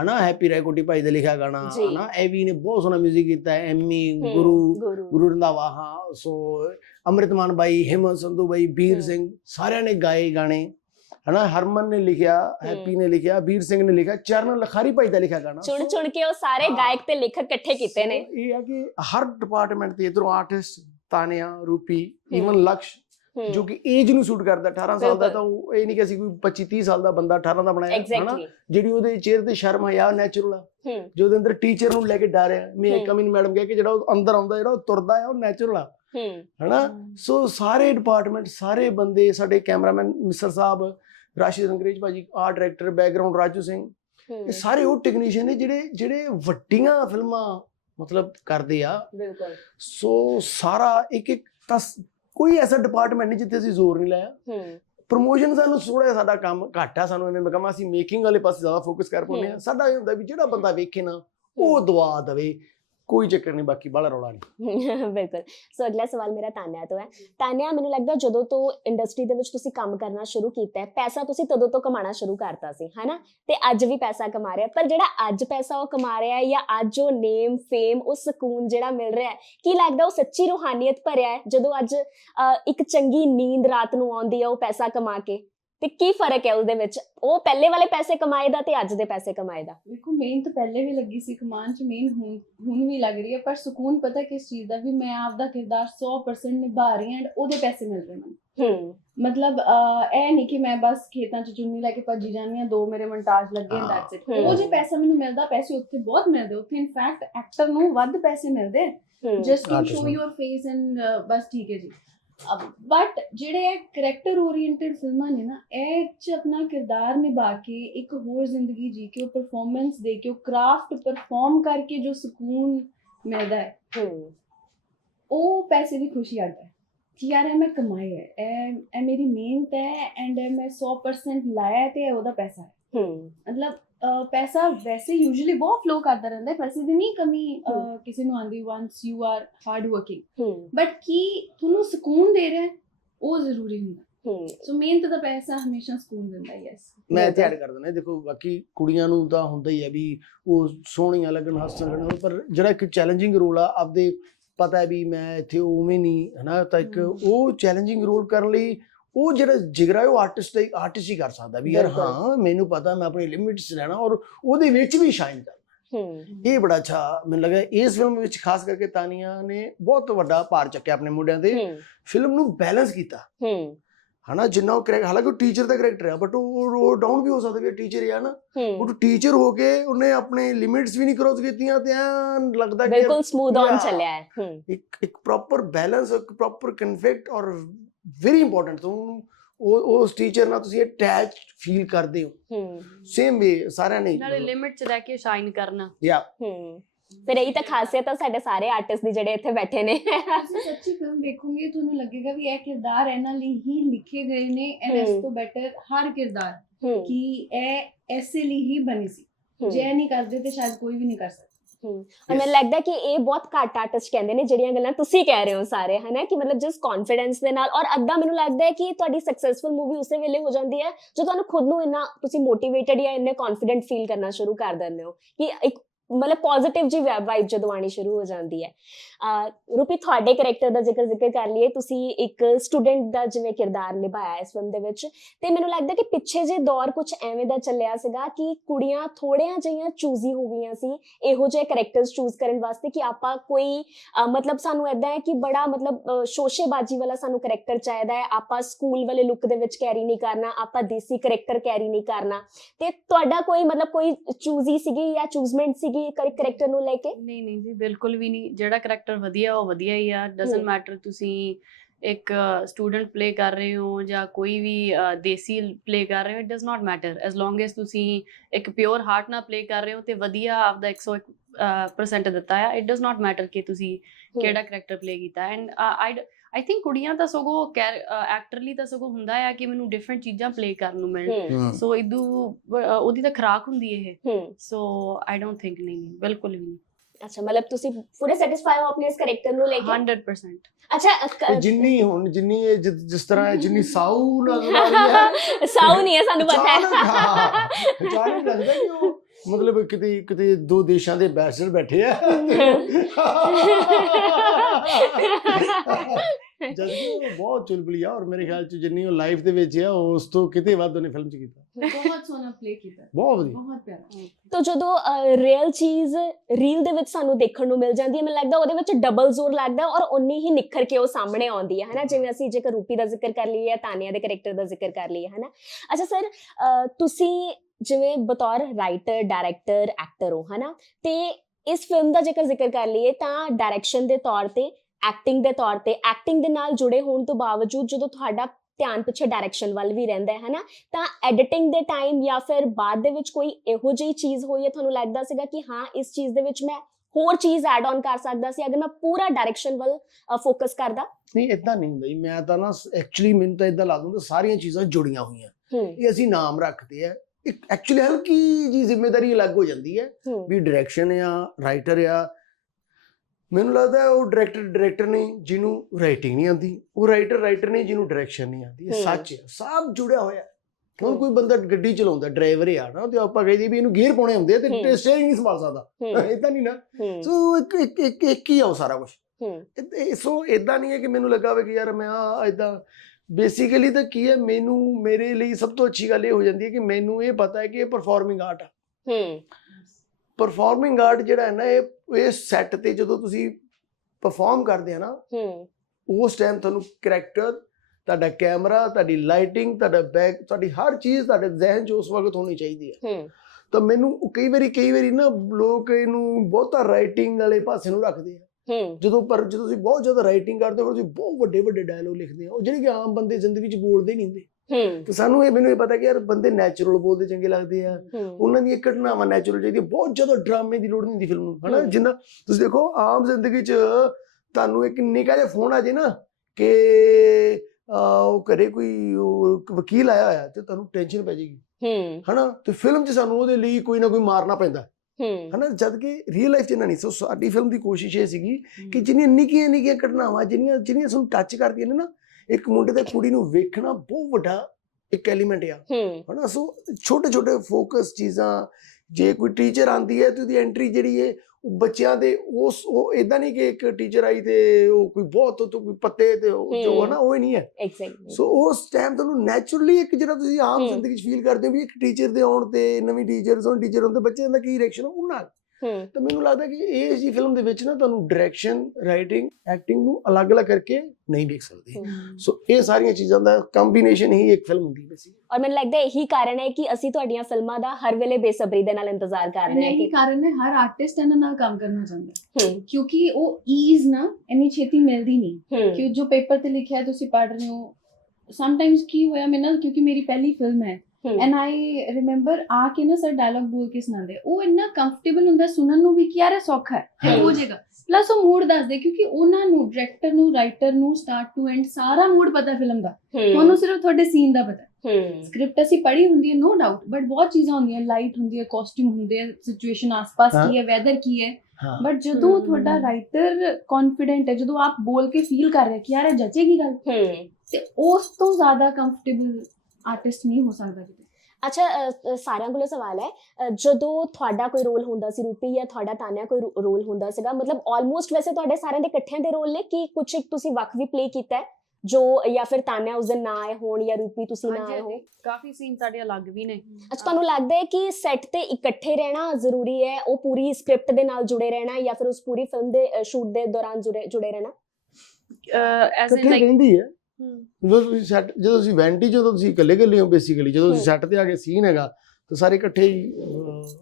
ਹਨਾ ਹੈਪੀ ਰੈਕੋਟੀ ਭਾਈ ਦੇ ਲਿਖਿਆ ਗਾਣਾ। ਹਨਾ ਐਵੀ ਨੇ ਬਹੁਤ ਸੋਹਣਾ 뮤직 ਕੀਤਾ ਹੈ। ਐਮੀ ਹੂੰ, ਗੁਰੂ ਗੁਰੂ। ਰੰਧਾਵਾ ਹਾਂ। ਸੋ ਅੰਮ੍ਰਿਤਮਾਨ ਬਾਈ ਹਿਮਤ ਸੰਧੂ ਬਾਈ ਵੀਰ ਹਮ। ਸਿੰਘ ਸਾਰਿਆਂ ਨੇ ਗਾਏ ਗਾਣੇ। ਹਨਾ ਹਰਮਨ ਨੇ ਲਿਖਿਆ ਹੈਪੀ ਨੇ ਲਿਖਿਆ ਵੀਰ ਸਿੰਘ ਨੇ ਲਿਖਿਆ ਚਰਨ ਲਖਾਰੀ ਭਾਈ ਦਾ ਲਿਖਿਆ ਗਾਣਾ। ਚੁਣ ਚੁਣ ਕੇ ਉਹ ਸਾਰੇ। ਗਾਇਕ ਤੇ ਲੇਖਕ ਇਕੱਠੇ ਕੀਤੇ ਨੇ। ਇਹ ਹੈ ਕਿ ਹਰ ਡਿਪਾਰਟਮੈਂਟ ਤੇ ਇਧਰੋਂ ਆਰਟਿਸਟ ਤਾਨਿਆ ਰੂਪੀ। ਇਵਨ ਲਕਸ਼ ਜੋ ਕਿ ਏਜ ਨੂੰ ਸੂਟ ਕਰਦਾ 18 ਸਾਲ ਦਾ। ਤਾਂ ਉਹ ਇਹ ਨਹੀਂ ਕਿ ਅਸੀਂ ਕੋਈ 25 30 ਸਾਲ ਦਾ ਬੰਦਾ 18 ਦਾ ਬਣਾਇਆ ਹਨਾ? ਜਿਹੜੀ ਉਹਦੇ ਚਿਹਰੇ ਤੇ ਸ਼ਰਮ ਹੈ ਨੈਚੁਰਲ ਆ। ਜੋ ਉਹਦੇ ਅੰਦਰ ਟੀਚਰ ਨੂੰ ਲੈ ਕੇ ਡਰ ਹੈ ਮੇ। ਕਮਿੰਗ ਮੈਡਮ ਕਹਿ ਕੇ ਜਿਹੜਾ ਉਹ ਅੰਦਰ ਆਉਂਦਾ ਜਿਹੜਾ ਉਹ ਤੁਰਦਾ ਹੈ ਉਹ ਨੈਚੁਰਲ ਆ। ਹਨਾ? ਸੋ ਸਾਰੇ ਡਿਪਾਰਟਮੈਂਟ ਸਾਰੇ ਬੰਦੇ ਸਾਡੇ ਕੈਮਰਾਮੈਨ ਮਿਸਰ ਸਾਹਿਬ ਰਾਸ਼ਿਦ ਅੰਗਰੇਜ਼ ਭਾਜੀ art director background Raju Singh. ਇਹ ਸਾਰੇ ਉਹ ਟੈਕਨੀਸ਼ੀਅਨ ਨੇ ਜਿਹੜੇ ਜਿਹੜੇ ਵੱਡੀਆਂ ਫਿਲਮਾਂ ਮਤਲਬ ਕਰਦੇ ਆ। ਬਿਲਕੁਲ। ਸੋ ਸਾਰਾ ਇੱਕ ਇੱਕ ਕੋਈ ਐਸਾ ਡਿਪਾਰਟਮੈਂਟ ਨਹੀਂ ਜਿੱਥੇ ਅਸੀਂ ਜ਼ੋਰ ਨਹੀਂ ਲਾਇਆ। ਹੂੰ। ਪ੍ਰੋਮੋਸ਼ਨ ਸਾਨੂੰ ਥੋੜਾ ਸਾਡਾ ਕੰਮ ਘੱਟ ਆ ਸਾਨੂੰ ਐਵੇਂ ਮੈਂ ਕਹਾਂ ਅਸੀਂ ਮੇਕਿੰਗ ਵਾਲੇ ਪਾਸੇ ਜ਼ਿਆਦਾ ਫੋਕਸ ਕਰ ਪਾਉਂਦੇ ਆ। ਸਾਡਾ ਇਹ ਹੁੰਦਾ ਵੀ ਜਿਹੜਾ ਬੰਦਾ ਵੇਖੇ ਨਾ ਉਹ ਦਵਾ ਦਵੇ। ਕੋਈ ਚੱਕਰ ਨਹੀਂ ਬਾਕੀ ਬਾਹਲਾ ਰੌਲਾ ਨਹੀਂ। ਬਿਲਕੁਲ। ਸੋ ਅਗਲਾ ਸਵਾਲ ਮੇਰਾ ਤਾਨਿਆ ਤੋਂ ਹੈ। ਤਾਨਿਆ ਮੈਨੂੰ ਲੱਗਦਾ ਜਦੋਂ ਤੋਂ ਇੰਡਸਟਰੀ ਦੇ ਵਿੱਚ ਤੁਸੀਂ ਕੰਮ ਕਰਨਾ ਸ਼ੁਰੂ ਕੀਤਾ ਹੈ ਪੈਸਾ ਤੁਸੀਂ ਤਦੋਂ ਤੋਂ ਕਮਾਉਣਾ ਸ਼ੁਰੂ ਕਰਤਾ ਸੀ ਹੈਨਾ? ਤੇ ਅੱਜ ਵੀ ਪੈਸਾ ਕਮਾ ਰਿਹਾ ਪਰ ਜਿਹੜਾ ਅੱਜ ਪੈਸਾ ਉਹ ਕਮਾ ਰਿਹਾ ਹੈ ਜਾਂ ਅੱਜ ਉਹ ਨੇਮ ਫੇਮ ਉਹ ਸਕੂਨ ਜਿਹੜਾ ਮਿਲ ਰਿਹਾ ਹੈ ਕੀ ਲੱਗਦਾ ਉਹ ਸੱਚੀ ਰੂਹਾਨੀਅਤ ਭਰਿਆ ਹੈ? ਜਦੋਂ ਅੱਜ ਅ, ਇੱਕ ਚੰਗੀ ਨੀਂਦ ਰਾਤ ਨੂੰ ਆਉਂਦੀ ਹੈ ਉਹ ਪੈਸਾ ਕਮਾ ਕੇ? ਤੇ ਕੀ ਫ਼ਰਕ ਹੈ ਉਹਦੇ ਵਿੱਚ? ਉਹ ਪਹਿਲੇ ਵਾਲੇ ਪੈਸੇ ਕਮਾਏ ਦਾ ਤੇ ਅੱਜ ਦੇ ਪੈਸੇ ਕਮਾਏ ਦਾ? ਵੇਖੋ ਮਿਹਨਤ ਪਹਿਲੇ ਵੀ ਲੱਗੀ ਸੀ ਕਮਾਨ ਚ ਮੇਨ ਹੁਣ ਹੁਣ ਵੀ ਲੱਗ ਰਹੀ ਹੈ ਪਰ ਸਕੂਨ ਪਤਾ ਕਿਸ ਚੀਜ਼ ਦਾ ਵੀ ਮੈਂ ਆਪਦਾ ਕਿਰਦਾਰ 100% ਨਿਭਾ ਰਹੀ ਹਾਂ and ਉਹਦੇ ਪੈਸੇ ਮਿਲ ਰਹੇ ਮੈਨੂੰ ਹੂੰ। ਮਤਲਬ ਇਹ ਨਹੀਂ ਕਿ ਮੈਂ ਬਸ ਖੇਤਾਂ 'ਚ ਚੁੰਨੀ ਲੈ ਕੇ ਭੱਜੀ ਜਾਂਦੀ ਹਾਂ ਦੋ ਮੇਰੇ montage ਲੱਗੇ ਹਾਂ। That's it. ਉਹ ਜੇ ਪੈਸਾ ਮੈਨੂੰ ਮਿਲਦਾ ਪੈਸੇ ਉੱਥੇ ਬਹੁਤ ਮਿਲਦੇ ਉੱਥੇ ਇਨਫੈਕਟ ਐਕਟਰ ਨੂੰ ਵੱਧ ਪੈਸੇ ਮਿਲਦੇ। Just to show. Your face and ਬਸ ਠੀਕ ਹੈ ਜੀ। ਬਟ ਜਿਹੜੇ ਕਰੈਕਟਰ ਓਰੀਐਂਟਡ ਫਿਲਮਾਂ ਨੇ ਨਾ ਇਹ ਚ ਆਪਣਾ ਕਿਰਦਾਰ ਨਿਭਾ ਕੇ ਇੱਕ ਹੋਰ ਜ਼ਿੰਦਗੀ ਜੀ ਕੇ ਉਹ ਪਰਫਾਰਮੈਂਸ ਦੇ ਕੇ ਉਹ ਕਰਾਫਟ ਪਰਫਾਰਮ ਕਰਕੇ ਜੋ ਸਕੂਨ ਮਿਲਦਾ ਹੈ ਉਹ ਪੈਸੇ ਦੀ ਖੁਸ਼ੀ ਆਉਂਦਾ ਹੈ ਕਿ ਯਾਰ ਇਹ ਮੈਂ ਕਮਾਇਆ ਹੈ ਇਹ ਇਹ ਮੇਰੀ ਮਿਹਨਤ ਹੈ ਐਂਡ ਮੈਂ 100% ਲਾਇਆ ਤੇ ਇਹ ਉਹਦਾ ਪੈਸਾ ਹੈ। ਹੂੰ। ਮਤਲਬ ਪੈਸਾ ਵੈਸੇ ਯੂਜੂਲੀ ਬਹੁਤ ਫਲੋ ਕਰਦਾ ਰਹਿੰਦਾ ਹੈ ਪੈਸੇ ਦੀ ਨਹੀਂ ਕਮੀ ਕਿਸੇ ਨੂੰ ਆਂਦੀ once you are hard working but ਕੀ ਤੁਹਾਨੂੰ ਸਕੂਨ ਦੇ ਰਿਹਾ ਹੈ, ਉਹ ਜ਼ਰੂਰੀ ਹੁੰਦਾ ਸੋ ਮਿਹਨਤ ਦਾ ਪੈਸਾ ਹਮੇਸ਼ਾ ਸਕੂਨ ਦਿੰਦਾ ਹੈ ਯੈਸ ਮੈਂ ਇੱਥੇ ਐਡ ਕਰ ਦਿੰਦਾ ਦੇਖੋ ਬਾਕੀ ਕੁੜੀਆਂ ਨੂੰ ਤਾਂ ਹੁੰਦਾ ਹੀ ਹੈ ਵੀ ਉਹ ਸੋਹਣੀਆਂ ਲੱਗਣ ਹੱਸਣ ਲੱਗਣ ਪਰ ਜਿਹੜਾ ਇੱਕ ਚੈਲੰਜਿੰਗ ਰੋਲ ਆ ਆਪਦੇ ਪਤਾ ਹੈ ਵੀ ਮੈਂ ਇੱਥੇ ਉਵੇਂ ਨਹੀਂ ਹਨਾ? ਤਾਂ ਇੱਕ। ਉਹ ਚੈਲੰਜਿੰਗ ਰੋਲ ਕਰਨ ਲਈ ਉਹ ਜਿਹੜਾ ਜਿਗਰਾ ਉਹ ਆਰਟਿਸਟ ਹੀ ਆਰਟਿਸਟ ਹੀ ਕਰ ਸਕਦਾ ਵੀ ਯਾਰ। ਹਾਂ ਮੈਨੂੰ ਪਤਾ ਮੈਂ ਆਪਣੀ ਲਿਮਿਟਸ ਲੈਣਾ ਔਰ ਉਹਦੇ ਵਿੱਚ ਵੀ ਸ਼ਾਈਨ ਕਰਨਾ। ਹੂੰ। ਇਹ ਬੜਾ ਅੱਛਾ ਮੈਨੂੰ ਲੱਗਾ ਇਸ ਫਿਲਮ ਵਿੱਚ ਖਾਸ ਕਰਕੇ ਤਾਨੀਆ ਨੇ ਬਹੁਤ ਵੱਡਾ ਭਾਰ ਚੱਕਿਆ ਆਪਣੇ ਮੁੰਡਿਆਂ ਹੂੰ। ਫਿਲਮ ਨੂੰ ਬੈਲੈਂਸ ਕੀਤਾ। ਹੂੰ। ਹਨਾ ਜਿੰਨਾ ਉਹ ਕਰੈਕਟ ਹਾਲਾਂਕਿ ਉਹ ਟੀਚਰ ਦਾ ਕਰੈਕਟਰ ਹੈ ਬਟ ਉਹ ਡਾਊਨ ਵੀ ਹੋ ਸਕਦਾ ਵੀ ਟੀਚਰ ਹੀ ਆ ਨਾ। ਉਹ ਟੀਚਰ ਹੋ ਕੇ ਉਹਨੇ ਆਪਣੇ ਲਿਮਿਟਸ ਵੀ ਨਹੀਂ ਕ੍ਰੋਸ ਕੀਤੀਆਂ ਤੇ ਐਨ ਲੱਗਦਾ ਕਿ ਬਿਲਕੁਲ ਸਮੂਥ ਔਨ. ਚੱਲਿਆ ਹੈ। ਹੂੰ। ਇੱਕ ਇੱਕ ਪ੍ਰੋਪਰ ਬੈਲੈਂਸ ਇੱਕ ਪ੍ਰੋਪਰ ਕਨਫਲਿਕਟ ਔਰ ਵੈਰੀ ਇੰਪੋਰਟੈਂਟ ਤੁਹਾਨੂੰ ਉਹ ਉਸ ਟੀਚਰ ਨਾਲ ਤੁਸੀਂ ਅਟੈਚ ਫੀਲ ਕਰਦੇ ਹੋ। ਹੂੰ। ਸੇਮ ਵੇ ਸਾਰਿਆਂ ਨੇ ਨਾਲੇ ਲਿਮਿਟ 'ਚ ਰਹਿ ਕੇ ਸ਼ਾਈਨ ਕਰਨਾ। ਯਾ ਹੂੰ। ਫਿਰ ਇਹੀ ਤਾਂ ਖਾਸੀਅਤ ਆ ਸਾਡੇ ਸਾਰੇ ਆਰਟਿਸਟ ਦੀ ਜਿਹੜੇ ਇੱਥੇ ਬੈਠੇ ਨੇ। ਤੁਸੀਂ ਸੱਚੀ ਫਿਲਮ ਦੇਖੋਗੇ ਤੁਹਾਨੂੰ ਲੱਗੇਗਾ ਵੀ ਇਹ ਕਿਰਦਾਰ ਇਹਨਾਂ ਲਈ ਹੀ ਲਿਖੇ ਗਏ ਨੇ ਐਂਡ ਇਸ। ਤੋਂ ਬੈਟਰ ਹਰ ਕਿਰਦਾਰ। ਕਿ ਇਹ ਐਸੇ ਲਈ ਹੀ ਬਣੀ ਸੀ। ਜੇ ਨਹੀਂ ਕਰਦੇ ਤੇ ਸ਼ਾਇਦ ਕੋਈ ਵੀ ਨਹੀਂ ਕਰ ਸਕਦਾ। ਔਰ ਮੈਨੂੰ ਲੱਗਦਾ ਕਿ ਇਹ ਬਹੁਤ ਘੱਟ ਆਰਟਿਸਟ ਕਹਿੰਦੇ ਨੇ ਜਿਹੜੀਆਂ ਗੱਲਾਂ ਤੁਸੀਂ ਕਹਿ ਰਹੇ ਹੋ ਸਾਰੇ ਹਨਾ? ਕਿ ਮਤਲਬ ਜਿਸ ਕੌਨਫੀਡੈਂਸ ਦੇ ਨਾਲ ਔਰ ਅੱਧਾ ਮੈਨੂੰ ਲੱਗਦਾ ਹੈ ਕਿ ਤੁਹਾਡੀ ਸਕਸੈਸਫੁਲ ਮੂਵੀ ਉਸੇ ਵੇਲੇ ਹੋ ਜਾਂਦੀ ਹੈ ਜੋ ਤੁਹਾਨੂੰ ਖੁਦ ਨੂੰ ਇੰਨਾ ਤੁਸੀਂ ਮੋਟੀਵੇਟਡ ਜਾਂ ਇੰਨੇ ਕੌਨਫੀਡੈਂਟ ਫੀਲ ਕਰਨਾ ਸ਼ੁਰੂ ਕਰ ਦਿੰਦੇ ਹੋ ਕਿ ਇੱਕ ਮਤਲਬ ਪੋਜ਼ਿਟਿਵ ਜੀ ਵਾਈਬ ਜਦੋਂ ਆਣੀ ਸ਼ੁਰੂ ਹੋ ਜਾਂਦੀ ਹੈ। ਰੂਪੀ, ਤੁਹਾਡੇ ਕੈਰੈਕਟਰ ਦਾ ਜ਼ਿਕਰ ਜ਼ਿਕਰ ਕਰ ਲਈਏ। ਤੁਸੀਂ ਇੱਕ ਸਟੂਡੈਂਟ ਦਾ ਜਿਵੇਂ ਕਿਰਦਾਰ ਨਿਭਾਇਆ ਇਸ ਫਿਲਮ ਦੇ ਵਿੱਚ ਤੇ ਮੈਨੂੰ ਲੱਗਦਾ ਕਿ ਪਿੱਛੇ ਜੇ ਦੌਰ ਕੁਝ ਐਵੇਂ ਦਾ ਚੱਲਿਆ ਸੀਗਾ ਕਿ ਕੁੜੀਆਂ ਥੋੜੀਆਂ ਜਿਹੀਆਂ ਚੂਜ਼ੀ ਹੋ ਗਈਆਂ ਸੀ, ਇਹੋ ਜਿਹੇ ਕੈਰੈਕਟਰਸ ਚੂਜ਼ ਕਰਨ ਵਾਸਤੇ ਕਿ ਆਪਾਂ ਕੋਈ ਮਤਲਬ ਸਾਨੂੰ ਇਦਾਂ ਹੈ ਕਿ ਬੜਾ ਮਤਲਬ ਸ਼ੋਸ਼ੇਬਾਜ਼ੀ ਵਾਲਾ ਸਾਨੂੰ ਕੈਰੈਕਟਰ ਚਾਹੀਦਾ ਹੈ। ਆਪਾਂ ਸਕੂਲ ਵਾਲੇ ਲੁੱਕ ਦੇ ਵਿੱਚ ਕੈਰੀ ਨਹੀਂ ਕਰਨਾ, ਆਪਾਂ ਦੇਸੀ ਕੈਰੈਕਟਰ ਕੈਰੀ ਨਹੀਂ ਕਰਨਾ। ਤੇ ਤੁਹਾਡਾ ਕੋਈ ਮਤਲਬ ਕੋਈ ਚੂਜ਼ੀ ਸੀਗੀ ਜਾਂ ਚੂਜ਼ਮੈਂਟ ਸੀਗੀ ਕੈਰੈਕਟਰ ਨੂੰ ਲੈ ਕੇ? ਨਹੀਂ ਨਹੀਂ ਜੀ ਬਿਲਕੁਲ ਵੀ ਨਹੀਂ। ਜਿਹੜਾ ਕਰੈਕਟਰ ਵਧੀਆ ਉਹ ਵਧੀਆ ਹੀ ਆ। ਡਸਨਟ। ਮੈਟਰ ਤੁਸੀਂ ਇੱਕ ਸਟੂਡੈਂਟ ਪਲੇ ਕਰ ਰਹੇ ਹੋ ਜਾਂ ਕੋਈ ਵੀ ਦੇਸੀ ਪਲੇ ਕਰ ਰਹੇ ਹੋ it does not matter as long as ਤੁਸੀਂ ਇੱਕ ਪਿਓਰ ਹਾਰਟ ਨਾਲ ਪਲੇ ਕਰ ਰਹੇ ਹੋ ਤੇ ਵਧੀਆ ਆਪਦਾ 101% ਦਿੱਤਾ ਆ ਇਟ ਡਸ ਨਾਟ ਮੈਟਰ ਕਿ ਤੁਸੀਂ ਕਿਹੜਾ ਕਰੈਕਟਰ ਪਲੇ ਕੀਤਾ। ਐਂਡ ਆਈ ਆਈ ਥਿੰਕ ਕੁੜੀਆਂ ਤਾਂ ਸਗੋਂ ਐਕਟਰਲੀ ਤਾਂ ਸਗੋਂ ਹੁੰਦਾ ਆ ਕਿ ਮੈਨੂੰ ਡਿਫਰੈਂਟ ਚੀਜ਼ਾਂ ਪਲੇ ਕਰਨ ਨੂੰ ਮਿਲਣ। ਸੋ ਇਦੂ ਉਹਦੀ ਤਾਂ ਖਰਾਕ ਹੁੰਦੀ ਇਹ। ਸੋ ਆਈ ਡੋਨਟ ਥਿੰਕ ਨਹੀਂ ਨਹੀਂ, ਬਿਲਕੁਲ ਵੀ ਨਹੀਂ। ਅੱਛਾ ਮਤਲਬ ਤੁਸੀਂ ਪੂਰੇ ਸੈਟੀਸਫਾਈ ਹੋ ਆਪਣੇ ਇਸ ਕੈਰੈਕਟਰ ਨੂੰ ਲੈ ਕੇ? 100% ਅੱਛਾ ਜਿੰਨੀ ਹੁਣ ਜਿੰਨੀ ਇਹ ਜਿਸ ਤਰ੍ਹਾਂ ਜਿੰਨੀ ਸਾਊ ਨਜ਼ਰ ਆ ਰਹੀ ਹੈ। ਸਾਊ ਨਹੀਂ ਹੈ ਸਾਨੂੰ ਪਤਾ ਹੈ। ਅਚਾਨਕ ਲੱਗਦਾ ਕਿ ਉਹ। ਮਤਲਬ ਕਿਤੇ ਕਿਤੇ ਦੋ ਦੇਸ਼ਾਂ ਦੇ ਬੈਸਰ ਬੈਠੇ ਆ। ਜਦ ਕਿ ਉਹ ਬਹੁਤ ਚੁਲਬਲੀ ਆ ਔਰ ਮੇਰੇ ਖਿਆਲ ਚ ਜਿੰਨੀ ਉਹ ਲਾਈਫ ਦੇ ਵਿੱਚ ਆ ਉਸ ਤੋਂ ਕਿਤੇ ਵੱਧ ਉਹਨੇ ਫਿਲਮ ਚ ਕੀਤਾ। ਬਹੁਤ ਸੋਹਣਾ ਪਲੇ ਕੀਤਾ। ਬਹੁਤ ਵਧੀਆ। ਬਹੁਤ ਪਿਆਰਾ। ਤਾਂ ਜਦੋਂ ਰੀਅਲ ਚੀਜ਼ ਰੀਲ ਦੇ ਵਿੱਚ ਸਾਨੂੰ ਦੇਖਣ ਨੂੰ ਮਿਲ ਜਾਂਦੀ ਹੈ ਮੈਨੂੰ ਲੱਗਦਾ ਉਹਦੇ ਵਿੱਚ ਡਬਲ ਜ਼ੋਰ ਲੱਗਦਾ ਔਰ ਉਨੀ ਹੀ ਨਿਖਰ ਕੇ ਉਹ ਸਾਹਮਣੇ ਆਉਂਦੀ ਹੈ ਹਨਾ? ਜਿਵੇਂ ਅਸੀਂ ਜੇਕਰ ਰੂਪੀ ਦਾ ਜ਼ਿਕਰ ਕਰ ਲਈਏ ਤਾਨੀਆ ਦੇ ਕੈਰੈਕਟਰ ਦਾ ਜ਼ਿਕਰ ਕਰ ਲਈਏ ਹਨਾ? ਅੱਛਾ ਸਰ ਤੁਸੀਂ ਜਿਵੇਂ ਬਤੌਰ ਰਾਈਟਰ ਡਾਇਰੈਕਟਰ ਐਕਟਰ ਹੋ ਹਨਾ? ਤੇ ਇਸ ਫਿਲਮ ਦਾ ਜੇਕਰ ਜ਼ਿਕਰ ਕਰ ਲਈਏ ਤਾਂ ਡਾਇਰੈਕਸ਼ਨ ਦੇ ਤੌਰ ਤੇ ਐਕਟਿੰਗ ਦੇ ਤੌਰ ਤੇ ਐਕਟਿੰਗ ਦੇ ਨਾਲ ਜੁੜੇ ਹੋਣ ਤੋਂ ਬਾਵਜੂਦ ਜਦੋਂ ਤੁਹਾਡਾ ਧਿਆਨ ਪਿੱਛੇ ਡਾਇਰੈਕਸ਼ਨ ਵੱਲ ਵੀ ਰਹਿੰਦਾ ਹੈ ਹਨਾ? ਤਾਂ ਐਡੀਟਿੰਗ ਦੇ ਟਾਈਮ ਜਾਂ ਫਿਰ ਬਾਅਦ ਦੇ ਵਿੱਚ ਕੋਈ ਇਹੋ ਜਿਹੀ ਚੀਜ਼ ਹੋਈ ਹੈ ਤੁਹਾਨੂੰ ਲੱਗਦਾ ਸੀਗਾ ਕਿ ਹਾਂ ਇਸ ਚੀਜ਼ ਦੇ ਵਿੱਚ ਮੈਂ ਹੋਰ ਚੀਜ਼ ਐਡ ਆਨ ਕਰ ਸਕਦਾ ਸੀ ਅਗਰ ਮੈਂ ਪੂਰਾ ਡਾਇਰੈਕਸ਼ਨ ਵੱਲ ਫੋਕਸ ਕਰਦਾ? ਨਹੀਂ ਇਦਾਂ ਨਹੀਂ ਹੁੰਦਾ ਜੀ। ਮੈਂ ਤਾਂ ਨਾ ਐਕਚੁਅਲੀ ਮੈਨੂੰ ਤਾਂ ਇਦਾਂ ਲੱਗਦਾ ਸਾਰੀਆਂ ਚੀਜ਼ਾਂ ਜੁੜੀਆਂ ਹੋਈਆਂ। ਇਹ ਅਸੀਂ ਨਾਮ ਰੱਖਦੇ ਆ ਇੱਕ ਐਕਚੁਅਲੀ ਹਲਕੀ ਜੀ ਜ਼ਿੰਮੇਵਾਰੀ ਅਲੱਗ ਹੋ ਜਾਂਦੀ ਹੈ ਵੀ ਡਾਇਰੈਕਸ਼ਨ ਆ ਰਾਈਟਰ ਆ। ਮੈਨੂੰ ਲੱਗਦਾ ਉਹ ਡਾਇਰੈਕਟਰ ਡਾਇਰੈਕਟਰ ਨੇ ਜਿਹਨੂੰ ਰਾਈਟਿੰਗ ਨਹੀਂ ਆਉਂਦੀ ਉਹ ਰਾਈਟਰ ਰਾਈਟਰ ਨੇ ਜਿਹਨੂੰ ਡਾਇਰੈਕਸ਼ਨ ਨਹੀਂ ਆਉਂਦੀ ਇਹ। ਸੱਚ ਹੈ ਸਭ ਜੁੜਿਆ ਹੋਇਆ। ਹੁਣ ਕੋਈ ਬੰਦਾ ਗੱਡੀ ਚਲਾਉਂਦਾ ਡਰਾਈਵਰ ਆ ਨਾ ਤੇ ਆਪਾਂ ਕਹਿੰਦੇ ਵੀ ਇਹਨੂੰ ਗੇਅਰ ਪਾਉਣੇ ਹੁੰਦੇ ਆ। ਤੇ ਸਟੀਅਰਿੰਗ ਨਹੀਂ ਸੰਭਾਲ ਸਕਦਾ। ਇਦਾਂ ਨਹੀਂ ਨਾ। ਸੋ ਇੱਕ ਇੱਕ ਇੱਕ ਹੀ ਆ ਉਹ ਸਾਰਾ ਕੁਝ ਸੋ ਇਦਾਂ ਨਹੀਂ ਹੈ ਕਿ ਮੈਨੂੰ ਲੱਗਾ ਵੇ ਕਿ ਯਾਰ ਮੈਂ ਆ ਇਦਾਂ ਬੇਸਿਕਲੀ ਤਾਂ ਕੀ ਹੈ ਮੈਨੂੰ ਮੇਰੇ ਲਈ ਸਭ ਤੋਂ ਅੱਛੀ ਗੱਲ ਇਹ ਹੋ ਜਾਂਦੀ ਹੈ ਕਿ ਮੈਨੂੰ ਇਹ ਪਤਾ ਹੈ ਕਿ ਇਹ ਪਰਫਾਰਮਿੰਗ ਆਰਟ ਆ। ਹੂੰ। ਪਰਫਾਰਮਿੰਗ ਆਰਟ ਜਿਹੜਾ ਹੈ ਨਾ ਇਹ ਇਹ ਸੈੱਟ ਤੇ ਜਦੋਂ ਤੁਸੀਂ ਪਰਫਾਰਮ ਕਰਦੇ ਆ ਨਾ ਹੂੰ। ਉਸ ਟਾਈਮ ਤੁਹਾਨੂੰ ਕਰੈਕਟਰ ਤੁਹਾਡਾ ਕੈਮਰਾ ਤੁਹਾਡੀ ਲਾਈਟਿੰਗ ਤੁਹਾਡਾ ਬੈਕ ਤੁਹਾਡੀ ਹਰ ਚੀਜ਼ ਤੁਹਾਡੇ ਜ਼ਿਹਨ 'ਚ ਉਸ ਵਕਤ ਹੋਣੀ ਚਾਹੀਦੀ ਹੈ। ਹੂੰ। ਤਾਂ ਮੈਨੂੰ ਕਈ ਵਾਰੀ ਕਈ ਵਾਰੀ ਨਾ ਲੋਕ ਇਹਨੂੰ ਬਹੁਤਾ ਰਾਈਟਿੰਗ ਵਾਲੇ ਪਾਸੇ ਨੂੰ ਰੱਖਦੇ ਆ। ਹੂੰ ਜਦੋਂ ਪਰ ਜਦੋਂ ਤੁਸੀਂ ਬਹੁਤ ਜ਼ਿਆਦਾ ਰਾਈਟਿੰਗ ਕਰਦੇ ਹੋ ਤੁਸੀਂ ਬਹੁਤ ਵੱਡੇ ਵੱਡੇ ਡਾਇਲੋਗ ਲਿਖਦੇ ਹੋ ਜਿਹੜੇ ਕਿ ਆਮ ਬੰਦੇ ਜ਼ਿੰਦਗੀ 'ਚ ਬੋਲਦੇ ਨਹੀਂ ਹੁੰਦੇ। ਹੂੰ। ਤੇ ਸਾਨੂੰ ਇਹ ਮੈਨੂੰ ਇਹ ਪਤਾ ਕਿ ਯਾਰ ਬੰਦੇ ਨੈਚੁਰਲ ਬੋਲਦੇ ਚੰਗੇ ਲੱਗਦੇ ਆ। ਉਹਨਾਂ ਦੀਆਂ ਘਟਨਾਵਾਂ ਨੈਚੁਰਲ ਚਾਹੀਦੀਆਂ। ਬਹੁਤ ਜ਼ਿਆਦਾ ਡਰਾਮੇ ਦੀ ਲੋੜ ਨਹੀਂ ਹੁੰਦੀ ਫਿਲਮ ਨੂੰ ਹਨਾ। ਜਿੰਨਾ ਤੁਸੀਂ ਦੇਖੋ ਆਮ ਜ਼ਿੰਦਗੀ 'ਚ ਤੁਹਾਨੂੰ ਇੱਕ ਨਿੱਕਾ ਜਿਹਾ ਫੋਨ ਆ ਜੇ ਨਾ ਕਿ ਉਹ ਘਰੇ ਕੋਈ ਵਕੀਲ ਆਇਆ ਹੋਇਆ ਤੇ ਤੁਹਾਨੂੰ ਟੈਨਸ਼ਨ ਪੈ ਜਾਏਗੀ। ਹੂੰ। ਹਨਾ? ਤੇ ਫਿਲਮ 'ਚ ਸਾਨੂੰ ਉਹਦੇ ਲਈ ਕੋਈ ਨਾ ਕੋਈ ਮਾਰਨਾ ਪੈਂਦਾ। ਹਨਾ ਜਦ ਕਿ ਰੀਅਲ ਲਾਈਫ 'ਚ ਨਹੀਂ। ਸੋ ਸਾਡੀ ਫਿਲਮ ਦੀ ਕੋਸ਼ਿਸ਼ ਇਹ ਸੀਗੀ ਕਿ ਜਿੰਨੀਆਂ ਨਿੱਕੀਆਂ ਨਿੱਕੀਆਂ ਘਟਨਾਵਾਂ ਜਿੰਨੀਆਂ ਜਿਹੜੀਆਂ ਸਾਨੂੰ ਟੱਚ ਕਰਦੀਆਂ ਨੇ ਨਾ ਇੱਕ ਮੁੰਡੇ ਤੇ ਕੁੜੀ ਨੂੰ ਵੇਖਣਾ ਬਹੁਤ ਵੱਡਾ ਇੱਕ ਐਲੀਮੈਂਟ ਆ। ਹੂੰ। ਹਨਾ ਸੋ ਛੋਟੇ ਛੋਟੇ ਫੋਕਸ ਚੀਜ਼ਾਂ ਜੇ ਕੋਈ ਟੀਚਰ ਆਂਦੀ ਹੈ ਤੇ ਉਹਦੀ ਐਂਟਰੀ ਜਿਹੜੀ ਹੈ ਬੱਚਿਆਂ ਦੇ ਉਸ ਉਹ ਇਦਾਂ ਨਹੀਂ ਕਿ ਇੱਕ ਟੀਚਰ ਆਈ ਤੇ ਉਹ ਕੋਈ ਬਹੁਤ ਤੋਂ ਕੋਈ ਪੱਤੇ ਤੇ ਉਹ ਜੋ। ਹੈ ਨਾ ਉਹ ਹੀ ਨਹੀਂ ਹੈ ਐਗਜ਼ੈਕਟਲੀ ਸੋ ਉਸ ਟਾਈਮ ਤੁਹਾਨੂੰ ਨੈਚੁਰਲੀ ਇੱਕ ਜਿਹੜਾ ਤੁਸੀਂ ਆਮ। ਜ਼ਿੰਦਗੀ 'ਚ ਫੀਲ ਕਰਦੇ ਹੋ ਵੀ ਇੱਕ ਟੀਚਰ ਦੇ ਆਉਣ ਤੇ ਨਵੀਂ ਟੀਚਰ ਹੋਣ ਟੀਚਰ ਹੋਣ ਤੇ ਬੱਚਿਆਂ ਦਾ ਕੀ ਰਿਐਕਸ਼ਨ ਉਹ ਨਾਲ ਹੂੰ ਤਾਂ ਮੈਨੂੰ ਲੱਗਦਾ ਕਿ ਇਹ ਜੀ ਫਿਲਮ ਦੇ ਵਿੱਚ ਨਾ ਤੁਹਾਨੂੰ ਡਾਇਰੈਕਸ਼ਨ ਰਾਈਟਿੰਗ ਐਕਟਿੰਗ ਨੂੰ ਅਲੱਗ-ਅਲੱਗ ਕਰਕੇ ਨਹੀਂ ਵੇਖ ਸਕਦੇ। ਸੋ ਇਹ ਸਾਰੀਆਂ ਚੀਜ਼ਾਂ ਦਾ ਕੰਬੀਨੇਸ਼ਨ ਹੀ ਇੱਕ ਫਿਲਮ ਹੁੰਦੀ ਹੈ ਬੇਸਿਕ ਔਰ ਮੈਨੂੰ ਲੱਗਦਾ ਇਹੀ ਕਾਰਨ ਹੈ ਕਿ ਅਸੀਂ ਤੁਹਾਡੀਆਂ ਫਿਲਮਾਂ ਦਾ ਹਰ ਵੇਲੇ ਬੇਸਬਰੀ ਦੇ ਨਾਲ ਇੰਤਜ਼ਾਰ ਕਰਦੇ ਹਾਂ ਇਹੀ ਕਾਰਨ ਹੈ ਹਰ ਆਰਟਿਸਟ ਇਹਨਾਂ ਨਾਲ ਕੰਮ ਕਰਨਾ ਚਾਹੁੰਦਾ ਹੈ। ਕਿਉਂਕਿ ਉਹ ਈਜ਼ ਨਾ ਇੰਨੀ ਛੇਤੀ ਮਿਲਦੀ ਨਹੀਂ। ਕਿ ਜੋ ਪੇਪਰ ਤੇ ਲਿਖਿਆ ਤੁਸੀਂ ਪੜ੍ਹ ਰਹੇ ਹੋ ਸਮਟਾਈਮਸ ਕੀ ਹੋਇਆ ਮੇਰੇ ਨਾਲ ਕਿਉਂਕਿ ਮੇਰੀ ਪਹਿਲੀ ਫਿਲਮ ਹੈ ਐਂਡ ਆਈ ਰਿਮੈਂਬਰ ਆ ਕੇ ਨਾ ਸਰ ਡਾਇਲੌਗ ਬੋਲ ਕੇ ਸੁਣਾਉਂਦੇ ਆ। ਉਹ ਇੰਨਾ ਕੰਫਰਟੇਬਲ ਹੁੰਦਾ ਸੁਣਨ ਨੂੰ ਵੀ ਕਿ ਯਾਰ ਇਹ ਸੌਖਾ ਹੈ। ਹੋ ਜਾਏਗਾ ਪਲੱਸ ਉਹ ਮੂਡ ਦੱਸਦੇ ਕਿਉਂਕਿ ਉਹਨਾਂ ਨੂੰ ਡਾਇਰੈਕਟਰ ਨੂੰ ਰਾਈਟਰ ਨੂੰ ਸਟਾਰਟ ਟੂ ਐਂਡ ਸਾਰਾ ਮੂਡ ਪਤਾ ਫਿਲਮ ਦਾ ਤੁਹਾਨੂੰ ਸਿਰਫ ਤੁਹਾਡੇ ਸੀਨ ਦਾ ਪਤਾ ਸਕ੍ਰਿਪਟ ਅਸੀਂ ਪੜ੍ਹੀ ਹੁੰਦੀ ਹੈ ਨੋ ਡਾਊਟ ਬਟ ਬਹੁਤ ਚੀਜ਼ਾਂ ਹੁੰਦੀਆਂ ਲਾਈਟ ਹੁੰਦੀ ਹੈ ਕਾਸਟਿਊਮ ਹੁੰਦੇ ਹੈ ਸਿਚੁਏਸ਼ਨ ਆਸ-ਪਾਸ। ਕੀ ਹੈ ਵੈਦਰ ਕੀ ਹੈ ਬਟ ਜਦੋਂ। ਤੁਹਾਡਾ ਰਾਈਟਰ ਕੌਨਫੀਡੈਂਟ ਹੈ ਜਦੋਂ ਆਪ ਬੋਲ ਕੇ ਫੀਲ ਕਰ ਰਿਹਾ ਕਿ ਯਾਰ ਇਹ ਜਚੇਗੀ ਗੱਲ। ਤੇ ਉਸ ਤੋਂ ਜ਼ਿਆਦਾ ਕੰਫਰਟੇਬਲ ਆਰਟਿਸਟ ਨਹੀਂ ਹੋ ਸਕਦਾ ਕਿਤੇ। ਅੱਛਾ ਸਾਰਿਆਂ ਕੋਲੋਂ ਸਵਾਲ ਹੈ ਜਦੋਂ ਤੁਹਾਡਾ ਕੋਈ ਰੋਲ ਹੁੰਦਾ ਸੀ ਰੂਪੀ ਜਾਂ ਤੁਹਾਡਾ ਤਾਨਿਆ ਕੋਈ ਰੋਲ ਹੁੰਦਾ ਸੀਗਾ ਮਤਲਬ ਆਲਮੋਸਟ ਵੈਸੇ ਤੁਹਾਡੇ ਸਾਰਿਆਂ ਦੇ ਇਕੱਠਿਆਂ ਦੇ ਰੋਲ ਨੇ ਕਿ ਕੁਝ ਇੱਕ ਤੁਸੀਂ ਵੱਖ ਵੀ ਪਲੇ ਕੀਤਾ ਹੈ? ਜੋ ਜਾਂ ਫਿਰ ਤਾਨਿਆ ਉਸ ਦਿਨ ਨਾ ਆਏ ਹੋਣ ਜਾਂ ਰੂਪੀ ਤੁਸੀਂ ਨਾ ਆਏ ਹੋ ਕਾਫੀ ਸੀਨ ਸਾਡੇ ਅਲੱਗ ਵੀ ਨੇ। ਅੱਛਾ ਤੁਹਾਨੂੰ ਲੱਗਦਾ ਹੈ ਕਿ ਸੈੱਟ ਤੇ ਇਕੱਠੇ ਰਹਿਣਾ ਜ਼ਰੂਰੀ ਹੈ ਉਹ ਪੂਰੀ ਸਕ੍ਰਿਪਟ ਦੇ ਨਾਲ ਜੁੜੇ ਰਹਿਣਾ ਜਾਂ ਫਿਰ ਉਸ ਪੂਰੀ ਫਿਲਮ ਦੇ ਸ਼ੂਟ ਦੇ ਦੌਰਾਨ ਜੁੜੇ ਜੁੜੇ ਰਹਿਣਾ? ਐਜ਼ ਇਨ ਲਾਈਕ ਰਹਿੰਦੀ ਹੈ। ਜਦੋਂ ਤੁਸੀਂ ਸੈੱਟ ਜਦੋਂ ਤੁਸੀਂ ਵੈਂਟੀ ਜਦੋਂ ਤੁਸੀਂ ਇਕੱਲੇ ਇਕੱਲੇ ਹੋ ਬੇਸਿਕਲੀ ਜਦੋਂ ਤੁਸੀਂ। ਸੈੱਟ ਤੇ ਆ ਕੇ ਸੀਨ ਹੈਗਾ ਤਾਂ ਸਾਰੇ ਇਕੱਠੇ ਹੀ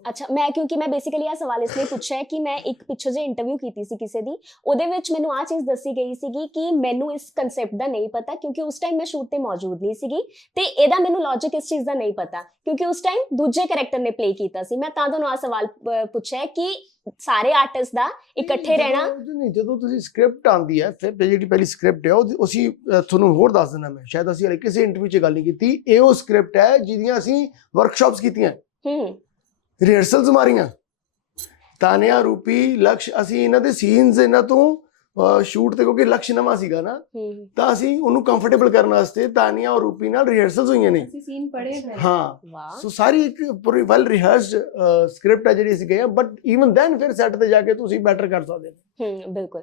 ਅੱਛਾ ਮੈਂ ਕਿਉਂਕਿ ਮੈਂ ਬੇਸਿਕਲੀ ਇਹ ਸਵਾਲ ਇਸ ਲਈ ਪੁੱਛਿਆ ਕਿ ਮੈਂ ਇੱਕ ਪਿੱਛੇ ਜੇ ਇੰਟਰਵਿਊ ਕੀਤੀ ਸੀ ਕਿਸੇ ਦੀ ਉਹਦੇ ਵਿੱਚ ਮੈਨੂੰ ਆ ਚੀਜ਼ ਦੱਸੀ ਗਈ ਸੀਗੀ ਕਿ ਮੈਨੂੰ ਇਸ ਕਨਸੈਪਟ ਦਾ ਨਹੀਂ ਪਤਾ ਕਿਉਂਕਿ ਉਸ ਟਾਈਮ ਮੈਂ ਸ਼ੂਟ ਤੇ ਮੌਜੂਦ ਨਹੀਂ ਸੀਗੀ ਤੇ ਇਹਦਾ ਮੈਨੂੰ ਲੌਜੀਕ ਇਸ ਚੀਜ਼ ਦਾ ਨਹੀਂ ਪਤਾ। ਕਿਉਂਕਿ ਉਸ ਟਾਈਮ ਦੂਜੇ ਕੈਰੈਕਟਰ ਨੇ ਪਲੇ ਕੀਤਾ ਸੀ। ਮੈਂ ਤਾਂ ਤੁਹਾਨੂੰ ਆ ਸਵਾਲ ਪੁੱਛਿਆ ਕਿ ਸਾਰੇ ਆਰਟਿਸਟ ਦਾ ਇਕੱਠੇ ਰਹਿਣਾ। ਨਹੀਂ ਜਦੋਂ ਤੁਸੀਂ ਸਕ੍ਰਿਪਟ ਆਂਦੀ ਹੈ ਫਿਰ ਜਿਹੜੀ ਪਹਿਲੀ ਸਕ੍ਰਿਪਟ ਹੈ ਉਹ ਅਸੀਂ ਤੁਹਾਨੂੰ ਹੋਰ ਦੱਸ ਦਿੰਦਾ ਮੈਂ। ਸ਼ਾਇਦ ਅਸੀਂ ਹਲੇ ਕਿਸੇ ਇੰਟਰਵਿਊ 'ਚ ਗੱਲ ਨਹੀਂ ਕੀਤੀ। ਇਹ ਉਹ ਸਕ੍ਰਿਪਟ ਹੈ ਜਿਹਦੀਆਂ ਅਸੀਂ ਵਰਕਸ਼ਾਪਸ ਕੀਤੀਆਂ। ਹੂੰ। ਰਿਹਰਸਲਸ ਮਾਰੀਆਂ। ਤਾਨਿਆ ਰੂਪੀ ਲਕਸ਼ ਅਸੀਂ ਇਹਨਾਂ ਦੇ ਸੀਨਸ ਇਹਨਾਂ ਤੋਂ ਸ਼ੂਟ ਤੇ ਕਿਉਂਕਿ ਲਕਸ਼ ਨਵਾਂ ਸੀਗਾ ਨਾ ਤਾਂ ਅਸੀਂ ਉਹਨੂੰ ਕੰਫਰਟੇਬਲ ਕਰਨ ਵਾਸਤੇ ਤਾਨੀਆ ਔਰ ਰੂਪੀ ਨਾਲ ਰਿਹਰਸਲਸ ਹੋਈਆਂ ਨੇ। ਅਸੀਂ ਸੀਨ ਪੜ੍ਹੇ ਹੋਏ ਹਾਂ। ਸੋ ਸਾਰੀ ਇੱਕ ਪੂਰੀ ਵੈਲ ਰਿਹਰਸਡ ਸਕ੍ਰਿਪਟ ਹੈ ਜਿਹੜੀ ਅਸੀਂ ਗਏ ਬਟ ਈਵਨ ਦੈਨ ਫਿਰ ਸੈੱਟ ਤੇ ਜਾ ਕੇ ਤੁਸੀਂ ਬੈਟਰ ਕਰ ਸਕਦੇ ਹੋ। ਹੂੰ ਬਿਲਕੁਲ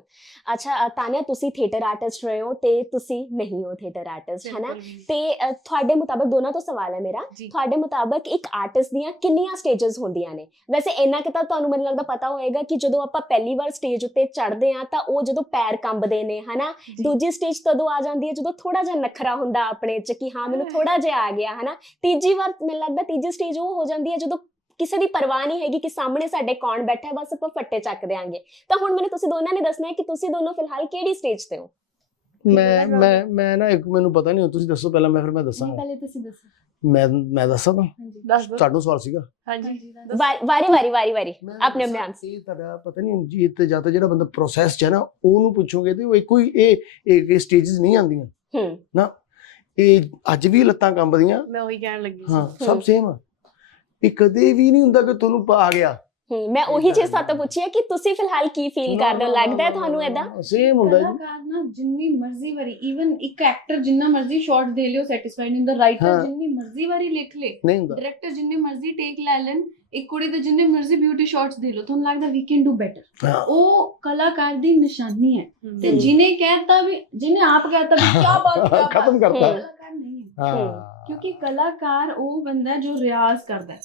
ਅੱਛਾ ਤਾਨਿਆ ਤੁਸੀਂ ਥੀਏਟਰ ਆਰਟਿਸਟ ਰਹੇ ਹੋ ਤੇ ਤੁਸੀਂ ਨਹੀਂ ਹੋ ਥੀਏਟਰ ਆਰਟਿਸਟ ਹੈ ਨਾ ਤੇ ਤੁਹਾਡੇ ਮੁਤਾਬਕ ਦੋਨਾਂ ਤੋਂ ਸਵਾਲ ਹੈ ਮੇਰਾ। ਤੁਹਾਡੇ ਮੁਤਾਬਕ ਇੱਕ ਆਰਟਿਸਟ ਦੀਆਂ ਕਿੰਨੀਆਂ ਸਟੇजेस ਹੁੰਦੀਆਂ ਨੇ ਵੈਸੇ ਇੰਨਾ ਕਿ ਤਾਂ ਤੁਹਾਨੂੰ ਮੈਨੂੰ ਲੱਗਦਾ ਪਤਾ ਹੋਏਗਾ ਕਿ ਜਦੋਂ ਆਪਾਂ ਪਹਿਲੀ ਵਾਰ ਸਟੇਜ ਉੱਤੇ ਚੜ੍ਹਦੇ ਆ ਤਾਂ ਉਹ ਜਦੋਂ ਪੈਰ ਕੰਬਦੇ ਨੇ ਹਨਾ ਦੂਜੀ ਸਟੇਜ ਤਦੋਂ ਆ ਜਾਂਦੀ ਹੈ ਜਦੋਂ ਥੋੜਾ ਜਿਹਾ ਨਖਰਾ ਹੁੰਦਾ ਆਪਣੇ ਚ ਕਿ ਹਾਂ ਮੈਨੂੰ ਥੋੜਾ ਜਿਹਾ ਆ ਗਿਆ ਹਨਾ ਤੀਜੀ ਵਾਰ ਮੈਨੂੰ ਲੱਗਦਾ ਤੀਜੀ ਸਟੇਜ ਉਹ ਹੋ ਜਾਂਦੀ ਹੈ ਜਦੋਂ ਕਿਸੇ ਦੀ ਪਰਵਾਹ ਨਹੀਂ ਹੈਗੀ ਕਿ ਸਾਹਮਣੇ ਸਾਡੇ ਕੌਣ ਬੈਠਾ ਹੈ ਬਸ ਆਪਾਂ ਫੱਟੇ ਚੱਕ ਦਿਆਂਗੇ। ਤਾਂ ਹੁਣ ਮੈਨੂੰ ਤੁਸੀਂ ਦੋਨਾਂ ਨੇ ਦੱਸਣਾ ਹੈ ਕਿ ਤੁਸੀਂ ਦੋਨੋਂ ਫਿਲਹਾਲ ਕਿਹੜੀ ਸਟੇਜ ਤੇ ਹੋ? ਮੈਂ ਮੈਂ ਮੈਂ ਨਾ ਇੱਕ ਮੈਨੂੰ ਪਤਾ ਨਹੀਂ ਤੁਸੀਂ ਦੱਸੋ ਪਹਿਲਾਂ ਮੈਂ ਫਿਰ ਮੈਂ ਦੱਸਾਂਗਾ। ਪਹਿਲੇ ਤੁਸੀਂ ਦੱਸੋ। ਮੈਂ ਮੈਂ ਦੱਸਾਂ ਤਾਂ? ਹਾਂਜੀ। ਦੱਸ ਦੋ ਤੁਹਾਨੂੰ ਸਵਾਲ ਸੀਗਾ? ਹਾਂਜੀ। ਵਾਰੀ ਵਾਰੀ ਵਾਰੀ ਵਾਰੀ ਆਪਣੇ ਆਪਣੇ ਆਨਸਰ ਇਹ ਤੁਹਾਡਾ ਪਤਾ ਨਹੀਂ ਜੀ ਇੱਥੇ ਜਾਂ ਤਾਂ ਜਿਹੜਾ ਬੰਦਾ ਪ੍ਰੋਸੈਸ ਚ ਹੈ ਨਾ ਉਹਨੂੰ ਪੁੱਛੋਗੇ ਤੇ ਉਹ ਇੱਕੋ ਹੀ ਇਹ ਇਹ ਸਟੇजेस ਨਹੀਂ ਆਉਂਦੀਆਂ। ਹੂੰ। ਇਹ ਅੱਜ ਵੀ ਲੱਤਾਂ ਕੰਬਦੀਆਂ। ਮੈਂ ਉਹੀ ਕਹਿਣ ਲੱਗੀ ਸੀ। ਹਾਂ ਸਭ ਸੇਮ ਆ। ਇਹ ਕਦੇ ਵੀ ਨਹੀਂ ਹੁੰਦਾ ਕਿ ਤੁਹਾਨੂੰ ਪਾ ਗਿਆ। ਹੂੰ ਮੈਂ ਉਹੀ ਚੀਜ਼ ਤੁਹਾਡੇ ਤੋਂ ਪੁੱਛੀ ਹੈ ਕਿ ਤੁਸੀਂ ਫਿਲਹਾਲ ਕੀ ਫੀਲ ਕਰਦੇ ਹੋ? ਲੱਗਦਾ ਹੈ ਤੁਹਾਨੂੰ ਐਦਾਂ ਸੇਮ ਹੁੰਦਾ ਜੀ। ਕਲਾਕਾਰ ਨਾ ਜਿੰਨੀ ਮਰਜ਼ੀ ਵਾਰੀ ਇਵਨ ਇੱਕ ਐਕਟਰ ਜਿੰਨਾ ਮਰਜ਼ੀ ਸ਼ਾਟ ਦੇ ਲਿਓ ਸੈਟੀਸਫਾਈਡ ਨਹੀਂ ਹੁੰਦਾ। ਰਾਈਟਰ। ਜਿੰਨੀ ਮਰਜ਼ੀ ਵਾਰੀ ਲਿਖ ਲੇ ਨਹੀਂ ਹੁੰਦਾ। ਡਾਇਰੈਕਟਰ ਜਿੰਨੇ ਮਰਜ਼ੀ ਟੇਕ ਲੈ ਲੈਣ ਇੱਕ ਕੁੜੀ ਦੇ ਜਿੰਨੇ ਮਰਜ਼ੀ ਬਿਊਟੀ ਸ਼ਾਟਸ ਦੇ ਲਓ ਤੁਹਾਨੂੰ ਲੱਗਦਾ ਵੀ ਕੈਨ ਡੂ ਬੈਟਰ ਉਹ ਕਲਾਕਾਰ ਦੀ ਨਿਸ਼ਾਨੀ ਹੈ। ਤੇ। ਜਿਹਨੇ ਕਹਿਤਾ ਵੀ ਜਿਹਨੇ ਆਪ ਕਹਿਤਾ ਵੀ ਕੀ ਬਾਤ ਕਿਆ ਬਾਤ। ਖਤਮ ਕਰਤਾ। ਹਮ। ਕਲਾਕਾਰ ਨਹੀਂ ਹੈ। ਹਾਂ। ਕਿਉਂਕਿ ਕਲਾਕਾਰ ਉਹ ਬੰਦਾ ਜੋ ਰਿਆਜ਼ ਕਰਦਾ ਹੈ।